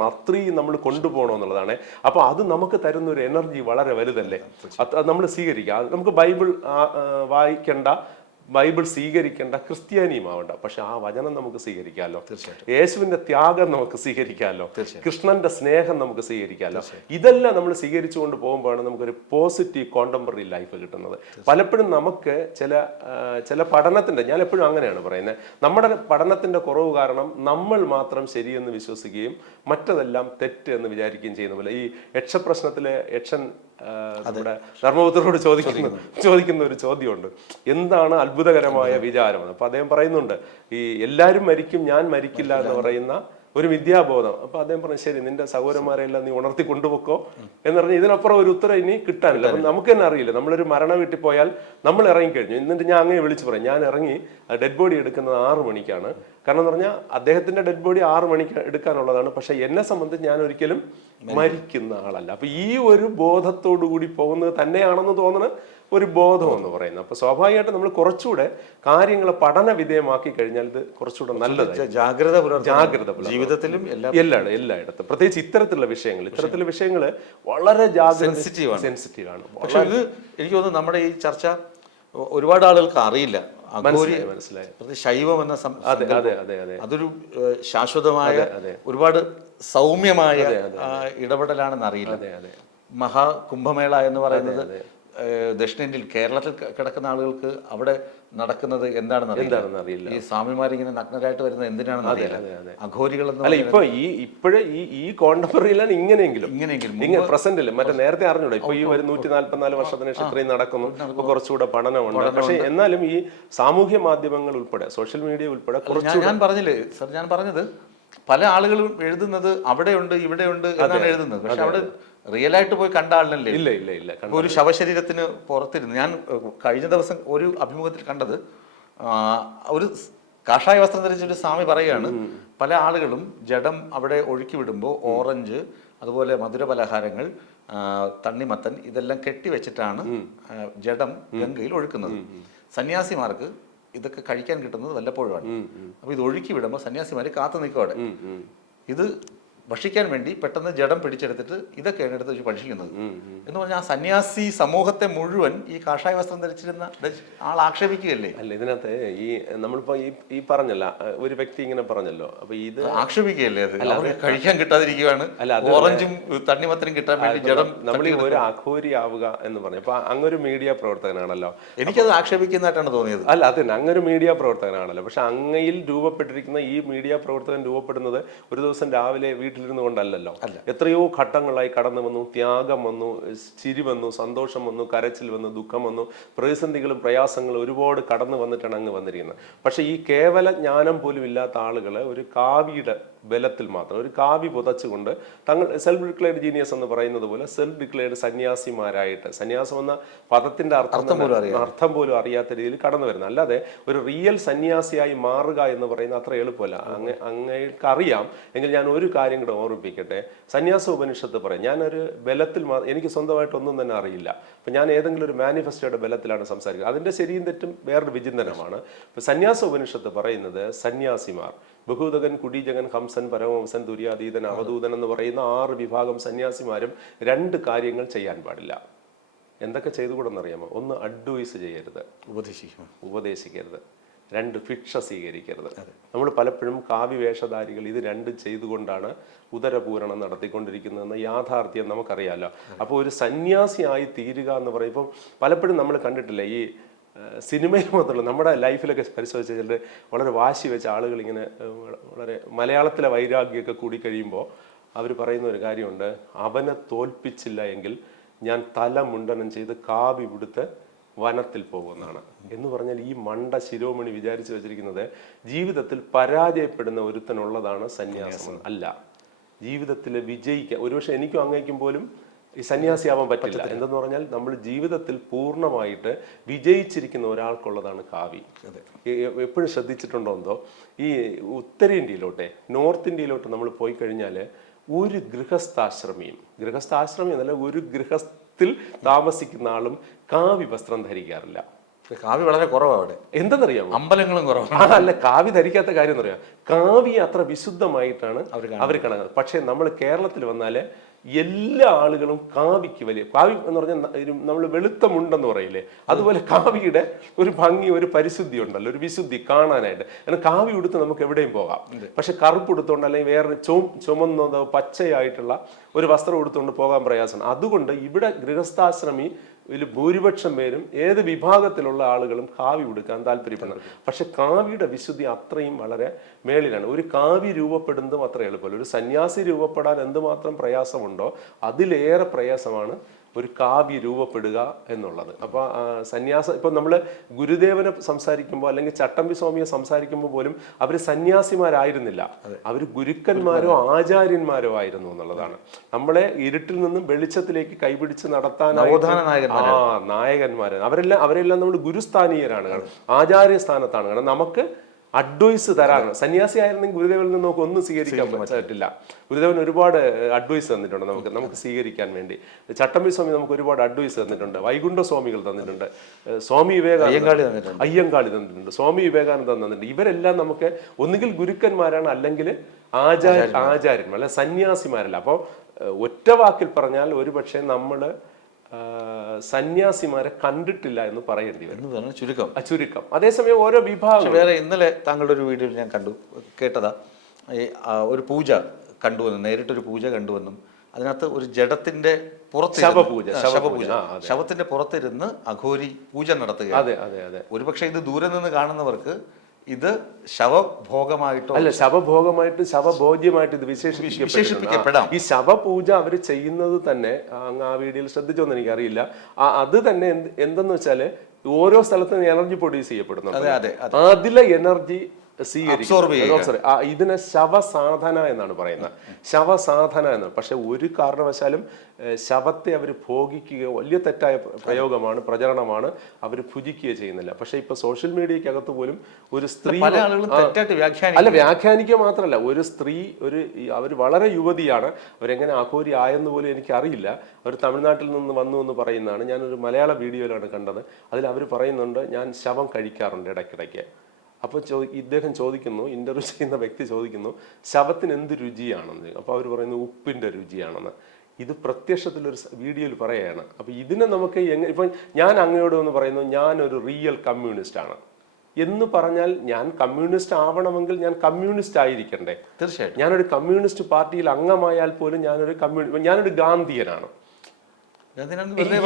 നമ്മൾ കൊണ്ടുപോകണമെന്നുള്ളതാണ്. അപ്പൊ അത് നമുക്ക് തരുന്ന ഒരു എനർജി വളരെ വലുതല്ലേ. നമ്മൾ സ്വീകരിക്കുക. നമുക്ക് ബൈബിൾ വായിക്കേണ്ട, ബൈബിൾ സ്വീകരിക്കേണ്ട ക്രിസ്ത്യാനിയുമാവണ്ട, പക്ഷെ ആ വചനം നമുക്ക് സ്വീകരിക്കാമല്ലോ. യേശുവിന്റെ ത്യാഗം നമുക്ക് സ്വീകരിക്കാമല്ലോ. കൃഷ്ണന്റെ സ്നേഹം നമുക്ക് സ്വീകരിക്കാമല്ലോ. ഇതെല്ലാം നമ്മൾ സ്വീകരിച്ചുകൊണ്ട് പോകുമ്പോഴാണ് നമുക്കൊരു പോസിറ്റീവ് കോണ്ടംപററി ലൈഫ് കിട്ടുന്നത്. പലപ്പോഴും നമുക്ക് ചില പഠനത്തിന്റെ, ഞാൻ എപ്പോഴും അങ്ങനെയാണ് പറയുന്നത്, നമ്മുടെ പഠനത്തിന്റെ കുറവ് കാരണം നമ്മൾ മാത്രം ശരിയെന്ന് വിശ്വസിക്കുകയും മറ്റതെല്ലാം തെറ്റ് എന്ന് വിചാരിക്കുകയും ചെയ്യുന്ന പോലെ ഈ യക്ഷപ്രശ്നത്തിലെ യക്ഷൻ നമ്മുടെ ധർമ്മപുത്രരോട് ചോദിക്കുന്ന ഒരു ചോദ്യമുണ്ട്, എന്താണ് അത്ഭുതകരമായ വിചാരം? അപ്പൊ അദ്ദേഹം പറയുന്നുണ്ട്, ഈ എല്ലാവരും മരിക്കും ഞാൻ മരിക്കില്ല എന്ന് പറയുന്ന ഒരു വിദ്യാബോധം. അപ്പൊ അദ്ദേഹം പറഞ്ഞു, ശരി, നിന്റെ സഹോദരന്മാരെല്ലാം നീ ഉണർത്തി കൊണ്ടുപോക്കോ എന്ന് പറഞ്ഞാൽ ഇതിനപ്പുറം ഒരു ഉത്തരം ഇനി കിട്ടാനില്ല. അപ്പൊ നമുക്ക് തന്നെ അറിയില്ല. നമ്മളൊരു മരണ വീട്ടിൽ പോയാൽ നമ്മൾ ഇറങ്ങിക്കഴിഞ്ഞു. എന്നിട്ട് ഞാൻ അങ്ങനെ വിളിച്ചു പറയും, ഞാൻ ഇറങ്ങി ഡെഡ് ബോഡി എടുക്കുന്നത് 6 മണിക്കാണ്. കാരണം എന്ന് പറഞ്ഞാൽ അദ്ദേഹത്തിന്റെ ഡെഡ് ബോഡി 6 മണിക്ക് എടുക്കാനുള്ളതാണ്. പക്ഷെ എന്നെ സംബന്ധിച്ച് ഞാൻ ഒരിക്കലും മരിക്കുന്ന ആളല്ല. അപ്പൊ ഈ ഒരു ബോധത്തോടു കൂടി പോകുന്നത് തന്നെയാണെന്ന് തോന്നുന്ന ഒരു ബോധം എന്ന് പറയുന്നത്. അപ്പൊ സ്വാഭാവികമായിട്ട് നമ്മൾ കുറച്ചുകൂടെ കാര്യങ്ങളെ പഠന വിധേയമാക്കി കഴിഞ്ഞാൽ ഇത് കുറച്ചുകൂടെ നല്ലത്. ജാഗ്രത ജീവിതത്തിലും എല്ലായിടത്തും, പ്രത്യേകിച്ച് ഇത്തരത്തിലുള്ള വിഷയങ്ങൾ വളരെ സെൻസിറ്റീവ് ആണ്. പക്ഷെ ഇത് എനിക്ക് തോന്നുന്നു നമ്മുടെ ഈ ചർച്ച ഒരുപാട് ആളുകൾക്ക് അറിയില്ല. മനസ്സിലായി. ശൈവം എന്ന അതൊരു ശാശ്വതമായ, ഒരുപാട് സൗമ്യമായ ഇടപെടലാണെന്ന് അറിയില്ല. മഹാകുംഭമേള എന്ന് പറയുന്നത് ദക്ഷിണേന്ത്യയിൽ, കേരളത്തിൽ കിടക്കുന്ന ആളുകൾക്ക് അവിടെ നടക്കുന്നത് എന്താണെന്ന് അറിയില്ല. ഈ സ്വാമിമാരിങ്ങനെ നഗ്നരായിട്ട് വരുന്നത് എന്തിനാണെന്ന് അറിയില്ല. അഘോരികൾ ഈ കോണ്ടംപററിയിലാണ് ഇങ്ങനെയെങ്കിലും പ്രസന്റിൽ മറ്റേ നേരത്തെ അറിഞ്ഞൂടെ. ഇപ്പൊ ഈ ഒരു 144 വർഷത്തിന് ശേഷം ഇത്രയും നടക്കുന്നു. ഇപ്പൊ കുറച്ചുകൂടെ പഠനമുണ്ട്. പക്ഷെ എന്നാലും ഈ സാമൂഹ്യ മാധ്യമങ്ങൾ ഉൾപ്പെടെ, സോഷ്യൽ മീഡിയ ഉൾപ്പെടെ ഞാൻ പറഞ്ഞത് പല ആളുകളും എഴുതുന്നത് അവിടെയുണ്ട് ഇവിടെയുണ്ട് എന്നാണ് എഴുതുന്നത്. പക്ഷെ അവിടെ റിയൽ ആയിട്ട് പോയി കണ്ട ആളിനല്ലേ. ഇല്ല. ഒരു ശവശരീരത്തിന് പുറത്തിരുന്ന് ഞാൻ കഴിഞ്ഞ ദിവസം ഒരു അഭിമുഖത്തിൽ കണ്ടത്, ഒരു കാഷായ വസ്ത്രം ധരിച്ചൊരു സ്വാമി പറയുകയാണ്, പല ആളുകളും ജഡം അവിടെ ഒഴുക്കി വിടുമ്പോൾ ഓറഞ്ച്, അതുപോലെ മധുര പലഹാരങ്ങൾ, തണ്ണിമത്തൻ ഇതെല്ലാം കെട്ടിവെച്ചിട്ടാണ് ജഡം ഗംഗയിൽ ഒഴുക്കുന്നത്. സന്യാസിമാർക്ക് ഇതൊക്കെ കഴിക്കാൻ കിട്ടുന്നത് വല്ലപ്പോഴുമാണ്. അപ്പൊ ഇത് ഒഴുക്കി വിടുമ്പോൾ സന്യാസിമാര് കാത്തു നിൽക്കോടെ ഇത് ഭക്ഷിക്കാൻ വേണ്ടി പെട്ടെന്ന് ജഡം പിടിച്ചെടുത്തിട്ട് ഇതൊക്കെയാണ് എടുത്ത് വെച്ച് ഭക്ഷിക്കുന്നത് എന്ന് പറഞ്ഞാൽ ആ സന്യാസി സമൂഹത്തെ മുഴുവൻ ഈ കാഷായ വസ്ത്രം ധരിച്ചിരുന്ന ആൾ ആക്ഷേപിക്കുകയല്ലേ. അല്ല, ഇതിനകത്ത് ഈ നമ്മളിപ്പോ ഈ പറഞ്ഞല്ല, ഒരു വ്യക്തി ഇങ്ങനെ പറഞ്ഞല്ലോ, അപ്പൊ ഇത് ആക്ഷേപിക്കുകയല്ലേ. അത് കഴിക്കാൻ കിട്ടാതിരിക്കുകയാണ്, ഓറഞ്ചും തണ്ണിമത്തനും കിട്ടാൻ വേണ്ടി ജഡം. നമ്മൾ ഈ ഒരു അഘോരി ആവുക എന്ന് പറഞ്ഞു. അപ്പൊ അങ്ങൊരു മീഡിയ പ്രവർത്തകനാണല്ലോ. എനിക്കത് ആക്ഷേപിക്കുന്നതായിട്ടാണ് തോന്നിയത്. അല്ല, അതിന് അങ്ങൊരു മീഡിയ പ്രവർത്തകനാണല്ലോ. പക്ഷെ അങ്ങയിൽ രൂപപ്പെട്ടിരിക്കുന്ന ഈ മീഡിയ പ്രവർത്തകൻ രൂപപ്പെടുന്നത് ഒരു ദിവസം രാവിലെ വീട്ടിലിരുന്ന് കൊണ്ടല്ലോ. എത്രയോ ഘട്ടങ്ങളായി കടന്നു വന്നു. ത്യാഗം വന്നു, ചിരി വന്നു, സന്തോഷം വന്നു, കരച്ചിൽ വന്നു, ദുഃഖം വന്നു, പ്രതിസന്ധികളും പ്രയാസങ്ങളും ഒരുപാട് കടന്നു വന്നിട്ടാണ് അങ്ങ് വന്നിരിക്കുന്നത്. പക്ഷെ ഈ കേവല ജ്ഞാനം പോലും ഇല്ലാത്ത ആളുകളെ ഒരു കാവിയുടെ ബലത്തിൽ മാത്രം, ഒരു കാവി പുതച്ചുകൊണ്ട് തങ്ങൾ സെൽഫ് ഡിക്ലെയർഡ് ജീനിയസ് എന്ന് പറയുന്നത് പോലെ സെൽഫ് ഡിക്ലെയർഡ് സന്യാസിമാരായിട്ട്, സന്യാസം എന്ന പദത്തിന്റെ അർത്ഥം പോലും അറിയാത്ത രീതിയിൽ കടന്നു വരുന്നത്. അല്ലാതെ ഒരു റിയൽ സന്യാസിയായി മാറുക എന്ന് പറയുന്നത് അത്ര എളുപ്പമല്ല. അങ്ങേക്ക് അറിയാം എങ്കിൽ ഞാൻ ഒരു കാര്യം കൂടെ ഓർമ്മിപ്പിക്കട്ടെ. സന്യാസ ഉപനിഷത്ത് പറയും, ഞാനൊരു ബലത്തിൽ എനിക്ക് സ്വന്തമായിട്ട് ഒന്നും തന്നെ അറിയില്ല, അപ്പം ഞാൻ ഏതെങ്കിലും ഒരു മാനിഫെസ്റ്റോയുടെ ബലത്തിലാണ് സംസാരിക്കുന്നത്. അതിന്റെ ശരിയും തെറ്റും വേറൊരു വിചിന്തനമാണ്. ഇപ്പം സന്യാസ ഉപനിഷത്ത് പറയുന്നത് സന്യാസിമാർ ബഹൂദകൻ, കുടീജകൻ, ഹംസൻ, പരമഹംസൻ, തുര്യാതീതൻ, അവധൂതൻ എന്ന് പറയുന്ന 6 വിഭാഗം സന്യാസിമാരും 2 കാര്യങ്ങൾ ചെയ്യാൻ പാടില്ല. എന്തൊക്കെ ചെയ്തുകൂടെന്നറിയാമോ? 1, അഡ്വൈസ് ചെയ്യരുത്, ഉപദേശിക്കരുത്. 2, ഭിക്ഷ സ്വീകരിക്കരുത്. നമ്മൾ പലപ്പോഴും കാവ്യവേഷധാരികൾ ഇത് 2 ചെയ്തുകൊണ്ടാണ് ഉദരപൂരണം നടത്തിക്കൊണ്ടിരിക്കുന്നതെന്ന യാഥാർത്ഥ്യം നമുക്കറിയാമല്ലോ. അപ്പോൾ ഒരു സന്യാസിയായി തീരുക എന്ന് പറയുമ്പോൾ പലപ്പോഴും നമ്മൾ കണ്ടിട്ടില്ല, ഈ സിനിമയിൽ മാത്രമല്ല നമ്മുടെ ലൈഫിലൊക്കെ പരിശോധിച്ചാൽ വളരെ വാശി വെച്ച ആളുകൾ ഇങ്ങനെ വളരെ മലയാളത്തിലെ വൈരാഗ്യമൊക്കെ കൂടി കഴിയുമ്പോൾ അവർ പറയുന്ന ഒരു കാര്യമുണ്ട്, അവനെ തോൽപ്പിച്ചില്ല എങ്കിൽ ഞാൻ തല മുണ്ടനം ചെയ്ത് കാവി ഉടുത്ത് വനത്തിൽ പോകുന്നതാണ് എന്ന് പറഞ്ഞാൽ ഈ മണ്ട ശിരോമണി വിചാരിച്ചു വെച്ചിരിക്കുന്നത് ജീവിതത്തിൽ പരാജയപ്പെടുന്ന ഒരുത്തനുള്ളതാണ് സന്യാസം. അല്ല, ജീവിതത്തിൽ വിജയിക്കാൻ ഒരുപക്ഷെ എനിക്കും അങ്ങേക്കും പോലും ഈ സന്യാസിയാവാൻ പറ്റില്ല. എന്തെന്ന് പറഞ്ഞാൽ നമ്മൾ ജീവിതത്തിൽ പൂർണ്ണമായിട്ട് വിജയിച്ചിരിക്കുന്ന ഒരാൾക്കുള്ളതാണ് കാവി. എപ്പോഴും ശ്രദ്ധിച്ചിട്ടുണ്ടോ എന്തോ, ഈ ഉത്തരേന്ത്യയിലോട്ടെ നോർത്ത് ഇന്ത്യയിലോട്ട് നമ്മൾ പോയി കഴിഞ്ഞാൽ ഒരു ഗൃഹസ്ഥാശ്രമി എന്നല്ല, ഒരു ഗൃഹത്തിൽ താമസിക്കുന്ന ആളും കാവി വസ്ത്രം ധരിക്കാറില്ല. കാവി വളരെ കുറവാണ് അവിടെ. എന്തെന്നറിയാമോ? അമ്പലങ്ങളും കുറവാണ്. അല്ല, കാവി ധരിക്കാത്ത കാര്യം എന്നറിയാം, കാവി അത്ര വിശുദ്ധമായിട്ടാണ് അവർ കണക്കാക്കുന്നത്. പക്ഷെ നമ്മൾ കേരളത്തിൽ വന്നാല് എല്ലാ ആളുകളും കാവിക്ക് വലിയ കാവി എന്ന് പറഞ്ഞാൽ നമ്മൾ വെളുത്ത മുണ്ടെന്ന് പറയില്ലേ, അതുപോലെ കാവിയുടെ ഒരു ഭംഗി, ഒരു പരിശുദ്ധി ഉണ്ടല്ലോ, ഒരു വിശുദ്ധി കാണാനായിട്ട്. കാരണം കാവി ഉടുത്ത് നമുക്ക് എവിടെയും പോകാം. പക്ഷെ കറുപ്പ് ഉടുത്തോണ്ട് അല്ലെങ്കിൽ വേറെ ചുമന്നതോ പച്ചയായിട്ടുള്ള ഒരു വസ്ത്രം ഉടുത്തുകൊണ്ട് പോകാൻ പ്രയാസമാണ്. അതുകൊണ്ട് ഇവിടെ ഗൃഹസ്ഥാശ്രമി ഭൂരിപക്ഷം പേരും ഏത് വിഭാഗത്തിലുള്ള ആളുകളും കാവി ഉടുക്കാൻ താല്പര്യപ്പെടുന്നത്. പക്ഷെ കാവിയുടെ വിശുദ്ധി അത്രയും വളരെ മേളിലാണ്. ഒരു കാവി രൂപപ്പെടുന്നതും അത്ര എളുപ്പമല്ല. ഒരു സന്യാസി രൂപപ്പെടാൻ എന്തുമാത്രം പ്രയാസമുണ്ടോ അതിലേറെ പ്രയാസമാണ് ഒരു കാവ്യ രൂപപ്പെടുക എന്നുള്ളത്. അപ്പൊ സന്യാസം ഇപ്പൊ നമ്മള് ഗുരുദേവനെ സംസാരിക്കുമ്പോൾ അല്ലെങ്കിൽ ചട്ടമ്പി സ്വാമിയെ സംസാരിക്കുമ്പോൾ പോലും അവര് സന്യാസിമാരായിരുന്നില്ല, അവര് ഗുരുക്കന്മാരോ ആചാര്യന്മാരോ ആയിരുന്നു എന്നുള്ളതാണ്. നമ്മളെ ഇരുട്ടിൽ നിന്നും വെളിച്ചത്തിലേക്ക് കൈപിടിച്ച് നടത്താനായിട്ട് നായകന്മാര് അവരെല്ലാം നമ്മൾ ഗുരുസ്ഥാനീയരാണ്, ആചാര്യ സ്ഥാനത്താണ്. കാരണം നമുക്ക് അഡ്വൈസ് തരാനാണ്. സന്യാസി ആയിരുന്നെങ്കിൽ ഗുരുദേവനിൽ നിന്ന് നമുക്ക് ഒന്നും സ്വീകരിക്കാൻ പറ്റില്ല. ഗുരുദേവൻ ഒരുപാട് അഡ്വൈസ് തന്നിട്ടുണ്ട് നമുക്ക് സ്വീകരിക്കാൻ വേണ്ടി. ചട്ടമ്പി സ്വാമി നമുക്ക് ഒരുപാട് അഡ്വൈസ് തന്നിട്ടുണ്ട്, വൈകുണ്ഠ സ്വാമികൾ തന്നിട്ടുണ്ട്, സ്വാമി അയ്യങ്കാളി തന്നിട്ടുണ്ട്, സ്വാമി വിവേകാനന്ദൻ തന്നിട്ടുണ്ട്. ഇവരെല്ലാം നമുക്ക് ഒന്നുകിൽ ഗുരുക്കന്മാരാണ് അല്ലെങ്കിൽ ആചാര്യന്മാർ, അല്ല സന്യാസിമാരല്ല. അപ്പോൾ ഒറ്റ വാക്കിൽ പറഞ്ഞാൽ ഒരുപക്ഷെ നമ്മള് സന്യാസിമാരെ കണ്ടിട്ടില്ല എന്ന് പറയേണ്ടി വരും. ചുരുക്കം. അതേസമയം ഓരോ വിഭാഗം വേറെ. ഇന്നലെ താങ്കളുടെ ഒരു വീഡിയോയിൽ ഞാൻ കേട്ടതാ, ഒരു പൂജ കണ്ടുവെന്നും, നേരിട്ടൊരു പൂജ കണ്ടുവെന്നും, അതിനകത്ത് ഒരു ജഡത്തിന്റെ പുറത്ത് ശവത്തിന്റെ പുറത്തിരുന്ന് അഘോരി പൂജ നടത്തുക. ഒരുപക്ഷെ ഇത് ദൂരെ നിന്ന് കാണുന്നവർക്ക് ഇത് ശവഭോഗമായിട്ടോ അല്ല, ശവഭോഗമായിട്ട് ശവഭോജ്യമായിട്ട് ഇത് വിശേഷിപ്പിക്കപ്പെടാം. ഈ ശവപൂജ അവർ ചെയ്യുന്നത് തന്നെ അങ്ങ് ആ വീഡിയോയിൽ ശ്രദ്ധിച്ചോന്ന് എനിക്കറിയില്ല. അത് തന്നെ എന്തെന്ന് വെച്ചാല് ഓരോ സ്ഥലത്തും എനർജി പ്രൊഡ്യൂസ് ചെയ്യപ്പെടുന്നുണ്ട്. അതിലെ എനർജി ഇതിനെ ശവസാധന എന്നാണ് പറയുന്നത്. ശവസാധന എന്ന്. പക്ഷെ ഒരു കാരണവശാലും ശവത്തെ അവർ ഭോഗിക്കുകയോ, വലിയ തെറ്റായ പ്രയോഗമാണ്, പ്രചരണമാണ്, അവർ ഭുജിക്കുകയോ ചെയ്യുന്നില്ല. പക്ഷെ ഇപ്പൊ സോഷ്യൽ മീഡിയക്കകത്ത് പോലും ഒരു സ്ത്രീ അല്ല, വ്യാഖ്യാനിക്കുക മാത്രമല്ല, ഒരു സ്ത്രീ അവർ വളരെ യുവതിയാണ്, അവരെങ്ങനെ അഘോരി ആയെന്ന് പോലും എനിക്കറിയില്ല. അവർ തമിഴ്നാട്ടിൽ നിന്ന് വന്നു എന്ന് പറയുന്നതാണ്. ഞാനൊരു മലയാള വീഡിയോയിലാണ് കണ്ടത്. അതിൽ അവർ പറയുന്നുണ്ട്, ഞാൻ ശവം കഴിക്കാറുണ്ട് ഇടയ്ക്കിടയ്ക്ക്. അപ്പോൾ ഇദ്ദേഹം ചോദിക്കുന്നു, ഇന്റർവ്യൂ ചെയ്യുന്ന വ്യക്തി ചോദിക്കുന്നു, ശവത്തിന് എന്ത് രുചിയാണെന്ന്. അപ്പോൾ അവർ പറയുന്നു ഉപ്പിന്റെ രുചിയാണെന്ന്. ഇത് പ്രത്യക്ഷത്തിൽ ഒരു വീഡിയോയിൽ പറയുകയാണ്. അപ്പൊ ഇതിനെ നമുക്ക് ഇപ്പൊ ഞാൻ അങ്ങയോട് എന്ന് പറയുന്നു, ഞാനൊരു റിയൽ കമ്മ്യൂണിസ്റ്റ് ആണ് എന്ന് പറഞ്ഞാൽ, ഞാൻ കമ്മ്യൂണിസ്റ്റ് ആവണമെങ്കിൽ ഞാൻ കമ്മ്യൂണിസ്റ്റ് ആയിരിക്കണ്ടേ? തീർച്ചയായിട്ടും. ഞാനൊരു കമ്മ്യൂണിസ്റ്റ് പാർട്ടിയിൽ അംഗമായാൽ പോലും ഞാനൊരു ഗാന്ധിയനാണ്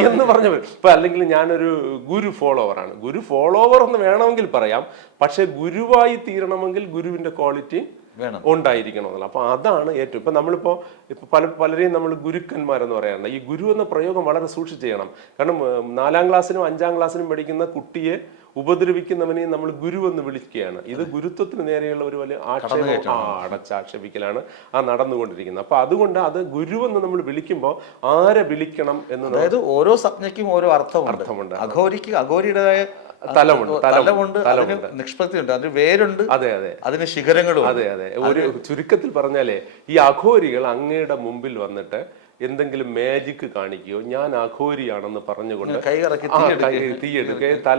എന്ന് പറഞ്ഞവർ. ഇപ്പൊ അല്ലെങ്കിൽ ഞാനൊരു ഗുരു ഫോളോവറാണ്. ഗുരു ഫോളോവർ എന്ന് വേണമെങ്കിൽ പറയാം. പക്ഷെ ഗുരുവായി തീരണമെങ്കിൽ ഗുരുവിന്റെ ക്വാളിറ്റി ഉണ്ടായിരിക്കണം എന്നുള്ളത്. അപ്പൊ അതാണ് ഏറ്റവും ഇപ്പൊ നമ്മളിപ്പോ പലരെയും നമ്മൾ ഗുരുക്കന്മാരെന്ന് പറയാറുണ്ട്. ഈ ഗുരു എന്ന പ്രയോഗം വളരെ സൂക്ഷിച്ച് ചെയ്യണം. കാരണം 4ാം ക്ലാസ്സിനും 5ാം ക്ലാസ്സിനും പഠിക്കുന്ന കുട്ടിയെ ഉപദ്രവിക്കുന്നവനെ നമ്മൾ ഗുരു എന്ന് വിളിക്കുകയാണ്. ഇത് ഗുരുത്വത്തിന് നേരെയുള്ള ഒരു വലിയ അടച്ചാക്ഷേപിക്കലാണ് നടന്നുകൊണ്ടിരിക്കുന്നത്. അപ്പൊ അതുകൊണ്ട് അത് ഗുരു എന്ന് നമ്മൾ വിളിക്കുമ്പോൾ ആരെ വിളിക്കണം എന്ന്, അതായത് ഓരോ സംജ്ഞയ്ക്കും ഓരോ അർത്ഥമുണ്ട്. അഘോരിക്ക് അഘോരിയുടേതായ തലമുണ്ട്, അതിന് നിഷ്പത്തിയുണ്ട്, അതിന് വേരുണ്ട്, അതെ അതെ, അതിന് ശിഖരങ്ങളും. അതെ അതെ. ഒരു ചുരുക്കത്തിൽ പറഞ്ഞാലേ ഈ അഘോരികൾ അങ്ങയുടെ മുമ്പിൽ വന്നിട്ട് എന്തെങ്കിലും മാജിക് കാണിക്കുകയോ ഞാൻ അഘോരിയാണെന്ന് പറഞ്ഞുകൊണ്ട് തീയെടുക്കുക,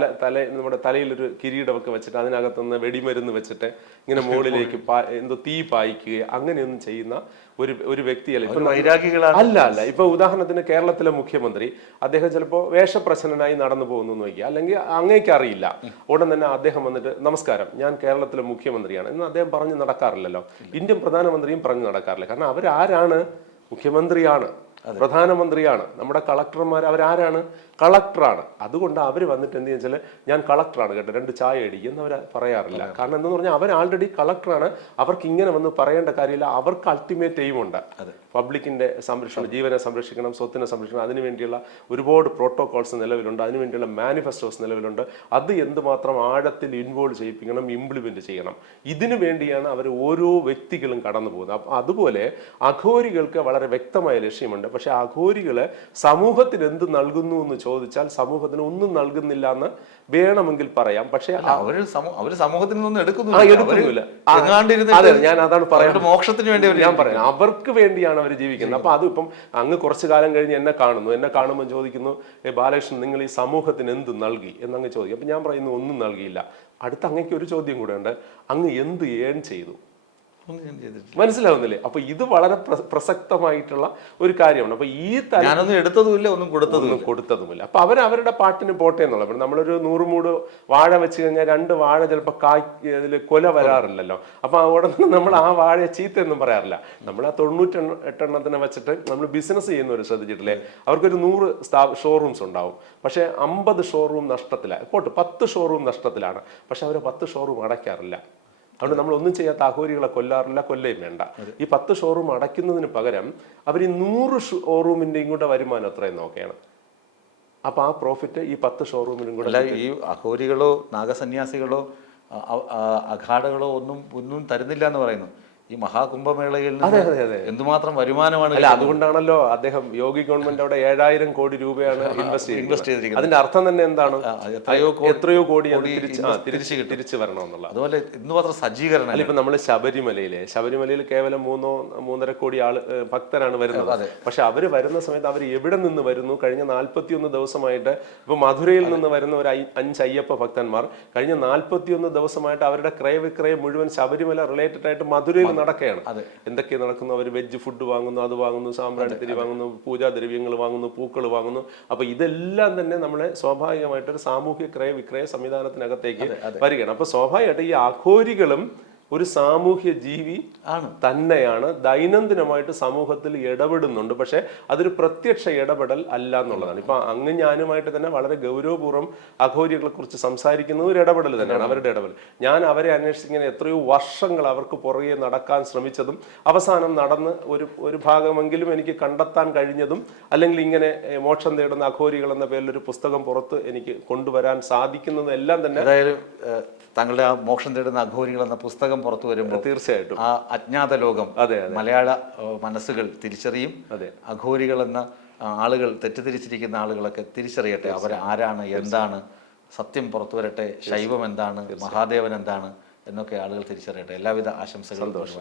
നമ്മുടെ തലയിലൊരു കിരീടമൊക്കെ വെച്ചിട്ട് അതിനകത്തുനിന്ന് വെടിമരുന്ന് വെച്ചിട്ട് ഇങ്ങനെ മുകളിലേക്ക് എന്തോ തീ പായിക്കുക, അങ്ങനെയൊന്നും ചെയ്യുന്ന ഒരു വ്യക്തിയല്ല. ഇപ്പൊ അല്ല. ഇപ്പൊ ഉദാഹരണത്തിന് കേരളത്തിലെ മുഖ്യമന്ത്രി അദ്ദേഹം ചിലപ്പോൾ വേഷപ്രശ്നനായി നടന്നു പോകുന്നു എന്ന് വയ്ക്കുക, അല്ലെങ്കിൽ അങ്ങേക്ക് അറിയില്ല, ഉടൻ തന്നെ അദ്ദേഹം വന്നിട്ട് നമസ്കാരം ഞാൻ കേരളത്തിലെ മുഖ്യമന്ത്രിയാണ് എന്ന് അദ്ദേഹം പറഞ്ഞു നടക്കാറില്ലല്ലോ. ഇന്ത്യൻ പ്രധാനമന്ത്രിയും പറഞ്ഞു നടക്കാറില്ല. കാരണം അവരാരാണ്? മുഖ്യമന്ത്രിയാണ്, പ്രധാനമന്ത്രിയാണ്. നമ്മുടെ കളക്ടർമാർ അവരാരാണ്? കളക്ടറാണ്. അതുകൊണ്ട് അവർ വന്നിട്ട് എന്ത് വെച്ചാൽ ഞാൻ കളക്ടറാണ് കേട്ടോ 2 ചായ അടിക്കും എന്ന് അവർ പറയാറില്ല. കാരണം എന്താന്ന് പറഞ്ഞാൽ അവർ ആൾറെഡി കളക്ടറാണ്. അവർക്ക് ഇങ്ങനെ വന്ന് പറയേണ്ട കാര്യമില്ല. അവർക്ക് അൾട്ടിമേറ്റ് എയിമുണ്ട്. പബ്ലിക്കിന്റെ സംരക്ഷണം, ജീവനെ സംരക്ഷിക്കണം, സ്വത്തിനെ സംരക്ഷിക്കണം, അതിനുവേണ്ടിയുള്ള ഒരുപാട് പ്രോട്ടോകോൾസ് നിലവിലുണ്ട്, അതിനുവേണ്ടിയുള്ള മാനിഫെസ്റ്റോസ് നിലവിലുണ്ട്. അത് എന്തുമാത്രം ആഴത്തിൽ ഇൻവോൾവ് ചെയ്യിപ്പിക്കണം, ഇംപ്ലിമെന്റ് ചെയ്യണം. ഇതിനു വേണ്ടിയാണ് അവർ ഓരോ വ്യക്തികളും കടന്നു പോകുന്നത്. അപ്പം അതുപോലെ അഘോരികൾക്ക് വളരെ വ്യക്തമായ ലക്ഷ്യമുണ്ട്. പക്ഷെ അഘോരികള് സമൂഹത്തിന് എന്ത് നൽകുന്നു എന്ന് ചോദിച്ചാൽ സമൂഹത്തിന് ഒന്നും നൽകുന്നില്ല എന്ന് വേണമെങ്കിൽ പറയാം. പക്ഷെ അവര് സമൂഹത്തിൽ നിന്നും എടുക്കുന്നില്ല. ഞാൻ അതാണ് പറയുന്നത്. മോക്ഷത്തിന് വേണ്ടി ഞാൻ പറയാം, അവർക്ക് വേണ്ടിയാണ് അവർ ജീവിക്കുന്നത്. അപ്പൊ അതിപ്പം അങ്ങ് കുറച്ചു കാലം കഴിഞ്ഞ് എന്നെ കാണുമ്പോൾ ചോദിക്കുന്നു, ബാലകൃഷ്ണൻ നിങ്ങൾ ഈ സമൂഹത്തിന് എന്ത് നൽകി എന്നങ്ങ് ചോദിക്കും. അപ്പൊ ഞാൻ പറയുന്നു ഒന്നും നൽകിയില്ല. അടുത്ത അങ്ങേക്ക് ഒരു ചോദ്യം കൂടെ ഉണ്ട്, അങ്ങ് എന്ത് ഏൺ ചെയ്തു? മനസ്സിലാവുന്നില്ലേ? അപ്പൊ ഇത് വളരെ പ്രസക്തമായിട്ടുള്ള ഒരു കാര്യമാണ്. അപ്പൊ ഈ ഞാനൊന്നും എടുത്തതുമില്ല, ഒന്നും കൊടുത്തതുമില്ല. അപ്പൊ അവരുടെ പാട്ടിന് പോട്ടെ എന്നുള്ളത്. നമ്മളൊരു 100 മൂട് വാഴ വെച്ച് കഴിഞ്ഞാൽ 2 വാഴ ചിലപ്പോൾ ഇതിൽ കൊല വരാറില്ലല്ലോ. അപ്പൊ അവിടെ നിന്ന് നമ്മൾ ആ വാഴയെ ചീത്തയൊന്നും പറയാറില്ല. നമ്മൾ ആ 98 എണ്ണത്തിനെ വെച്ചിട്ട് നമ്മൾ ബിസിനസ് ചെയ്യുന്നവർ ശ്രദ്ധിച്ചിട്ടില്ലേ? അവർക്കൊരു 100 ഷോറൂംസ് ഉണ്ടാവും. പക്ഷെ 50 ഷോറൂം നഷ്ടത്തിലാണ്, പോട്ട് 10 ഷോറൂം നഷ്ടത്തിലാണ്. പക്ഷെ അവർ 10 ഷോറൂം അടയ്ക്കാറില്ല. അതുകൊണ്ട് നമ്മൾ ഒന്നും ചെയ്യാത്ത അഘോരികളെ കൊല്ലാറില്ല, കൊല്ലുകയും വേണ്ട. ഈ 10 ഷോറൂം അടയ്ക്കുന്നതിന് പകരം അവർ ഈ 100 ഷോറൂമിന്റെ ഇങ്ങോട്ട് വരുമാനം എത്രയും നോക്കുകയാണ്. അപ്പൊ ആ പ്രോഫിറ്റ് ഈ 10 ഷോറൂമിനും കൂടെ. ഈ അഘോരികളോ നാഗസന്യാസികളോ അഖാഡകളോ ഒന്നും തരുന്നില്ല എന്ന് പറയുന്നു. ഈ മഹാകുംഭമേളയിൽ എന്തുമാത്രം വരുമാനമാണ്. അല്ല, അതുകൊണ്ടാണല്ലോ അദ്ദേഹം യോഗി ഗവൺമെന്റ് അവിടെ 7000 കോടി രൂപയാണ് ഇൻവെസ്റ്റ് ചെയ്തിരിക്കുന്നത്. അതിന്റെ അർത്ഥം തന്നെ എന്താണ്? എത്രയോ കോടി തിരിച്ചു വരണം എന്നുള്ള. അതുപോലെ എന്തുമാത്രം സജ്ജീകരണം. അല്ല, ഇപ്പൊ നമ്മള് ശബരിമലയിൽ കേവലം 3.5 കോടി ഭക്തരാണ് വരുന്നത്. പക്ഷെ അവര് വരുന്ന സമയത്ത് അവർ എവിടെ നിന്ന് വരുന്നു? കഴിഞ്ഞ 41 ദിവസമായിട്ട് ഇപ്പൊ മധുരയിൽ നിന്ന് വരുന്ന ഒരു 5 അയ്യപ്പ ഭക്തന്മാർ കഴിഞ്ഞ 41 ദിവസമായിട്ട് അവരുടെ ക്രയവിക്രയം മുഴുവൻ ശബരിമല റിലേറ്റഡ് ആയിട്ട് മധുരയിൽ നടക്കുകയാണ്. എന്തൊക്കെ നടക്കുന്നു? അവർ വെജ് ഫുഡ് വാങ്ങുന്നു, അത് വാങ്ങുന്നു, സാമ്പ്രാണിത്തിരി വാങ്ങുന്നു, പൂജാദ്രവ്യങ്ങൾ വാങ്ങുന്നു, പൂക്കൾ വാങ്ങുന്നു. അപ്പൊ ഇതെല്ലാം തന്നെ നമ്മളെ സ്വാഭാവികമായിട്ടൊരു സാമൂഹ്യ ക്രയവിക്രയ സംവിധാനത്തിനകത്തേക്ക് വരികയാണ്. അപ്പൊ സ്വാഭാവികമായിട്ട് ഈ അഘോരികളും ഒരു സാമൂഹ്യ ജീവി തന്നെയാണ്. ദൈനംദിനമായിട്ട് സമൂഹത്തിൽ ഇടപെടുന്നുണ്ട്. പക്ഷെ അതൊരു പ്രത്യക്ഷ ഇടപെടൽ അല്ല എന്നുള്ളതാണ്. ഇപ്പൊ അങ്ങ് ഞാനുമായിട്ട് തന്നെ വളരെ ഗൗരവപൂർവ്വം അഘോരികളെ കുറിച്ച് സംസാരിക്കുന്ന ഒരു ഇടപെടൽ തന്നെയാണ് അവരുടെ ഇടപെടൽ. ഞാൻ അവരെ അന്വേഷിച്ചിങ്ങനെ എത്രയോ വർഷങ്ങൾ അവർക്ക് പുറകെ നടക്കാൻ ശ്രമിച്ചതും അവസാനം നടന്ന് ഒരു ഭാഗമെങ്കിലും എനിക്ക് കണ്ടെത്താൻ കഴിഞ്ഞതും, അല്ലെങ്കിൽ ഇങ്ങനെ മോക്ഷം തേടുന്ന അഘോരികൾ എന്ന പേരിലൊരു പുസ്തകം പുറത്ത് എനിക്ക് കൊണ്ടുവരാൻ സാധിക്കുന്നതും എല്ലാം തന്നെ താങ്കളുടെ ആ മോക്ഷം തേടുന്ന അഘോരികൾ എന്ന പുസ്തകം പുറത്തു വരുമ്പോൾ തീർച്ചയായിട്ടും ആ അജ്ഞാത ലോകം മലയാള മനസ്സുകൾ തിരിച്ചറിയും. അഘോരികൾ എന്ന ആളുകൾ, തെറ്റിദ്ധരിച്ചിരിക്കുന്ന ആളുകളൊക്കെ തിരിച്ചറിയട്ടെ അവർ ആരാണ്, എന്താണ്, സത്യം പുറത്തു വരട്ടെ, ശൈവം എന്താണ്, മഹാദേവൻ എന്താണ് എന്നൊക്കെ ആളുകൾ തിരിച്ചറിയട്ടെ. എല്ലാവിധ ആശംസകളും. സന്തോഷം.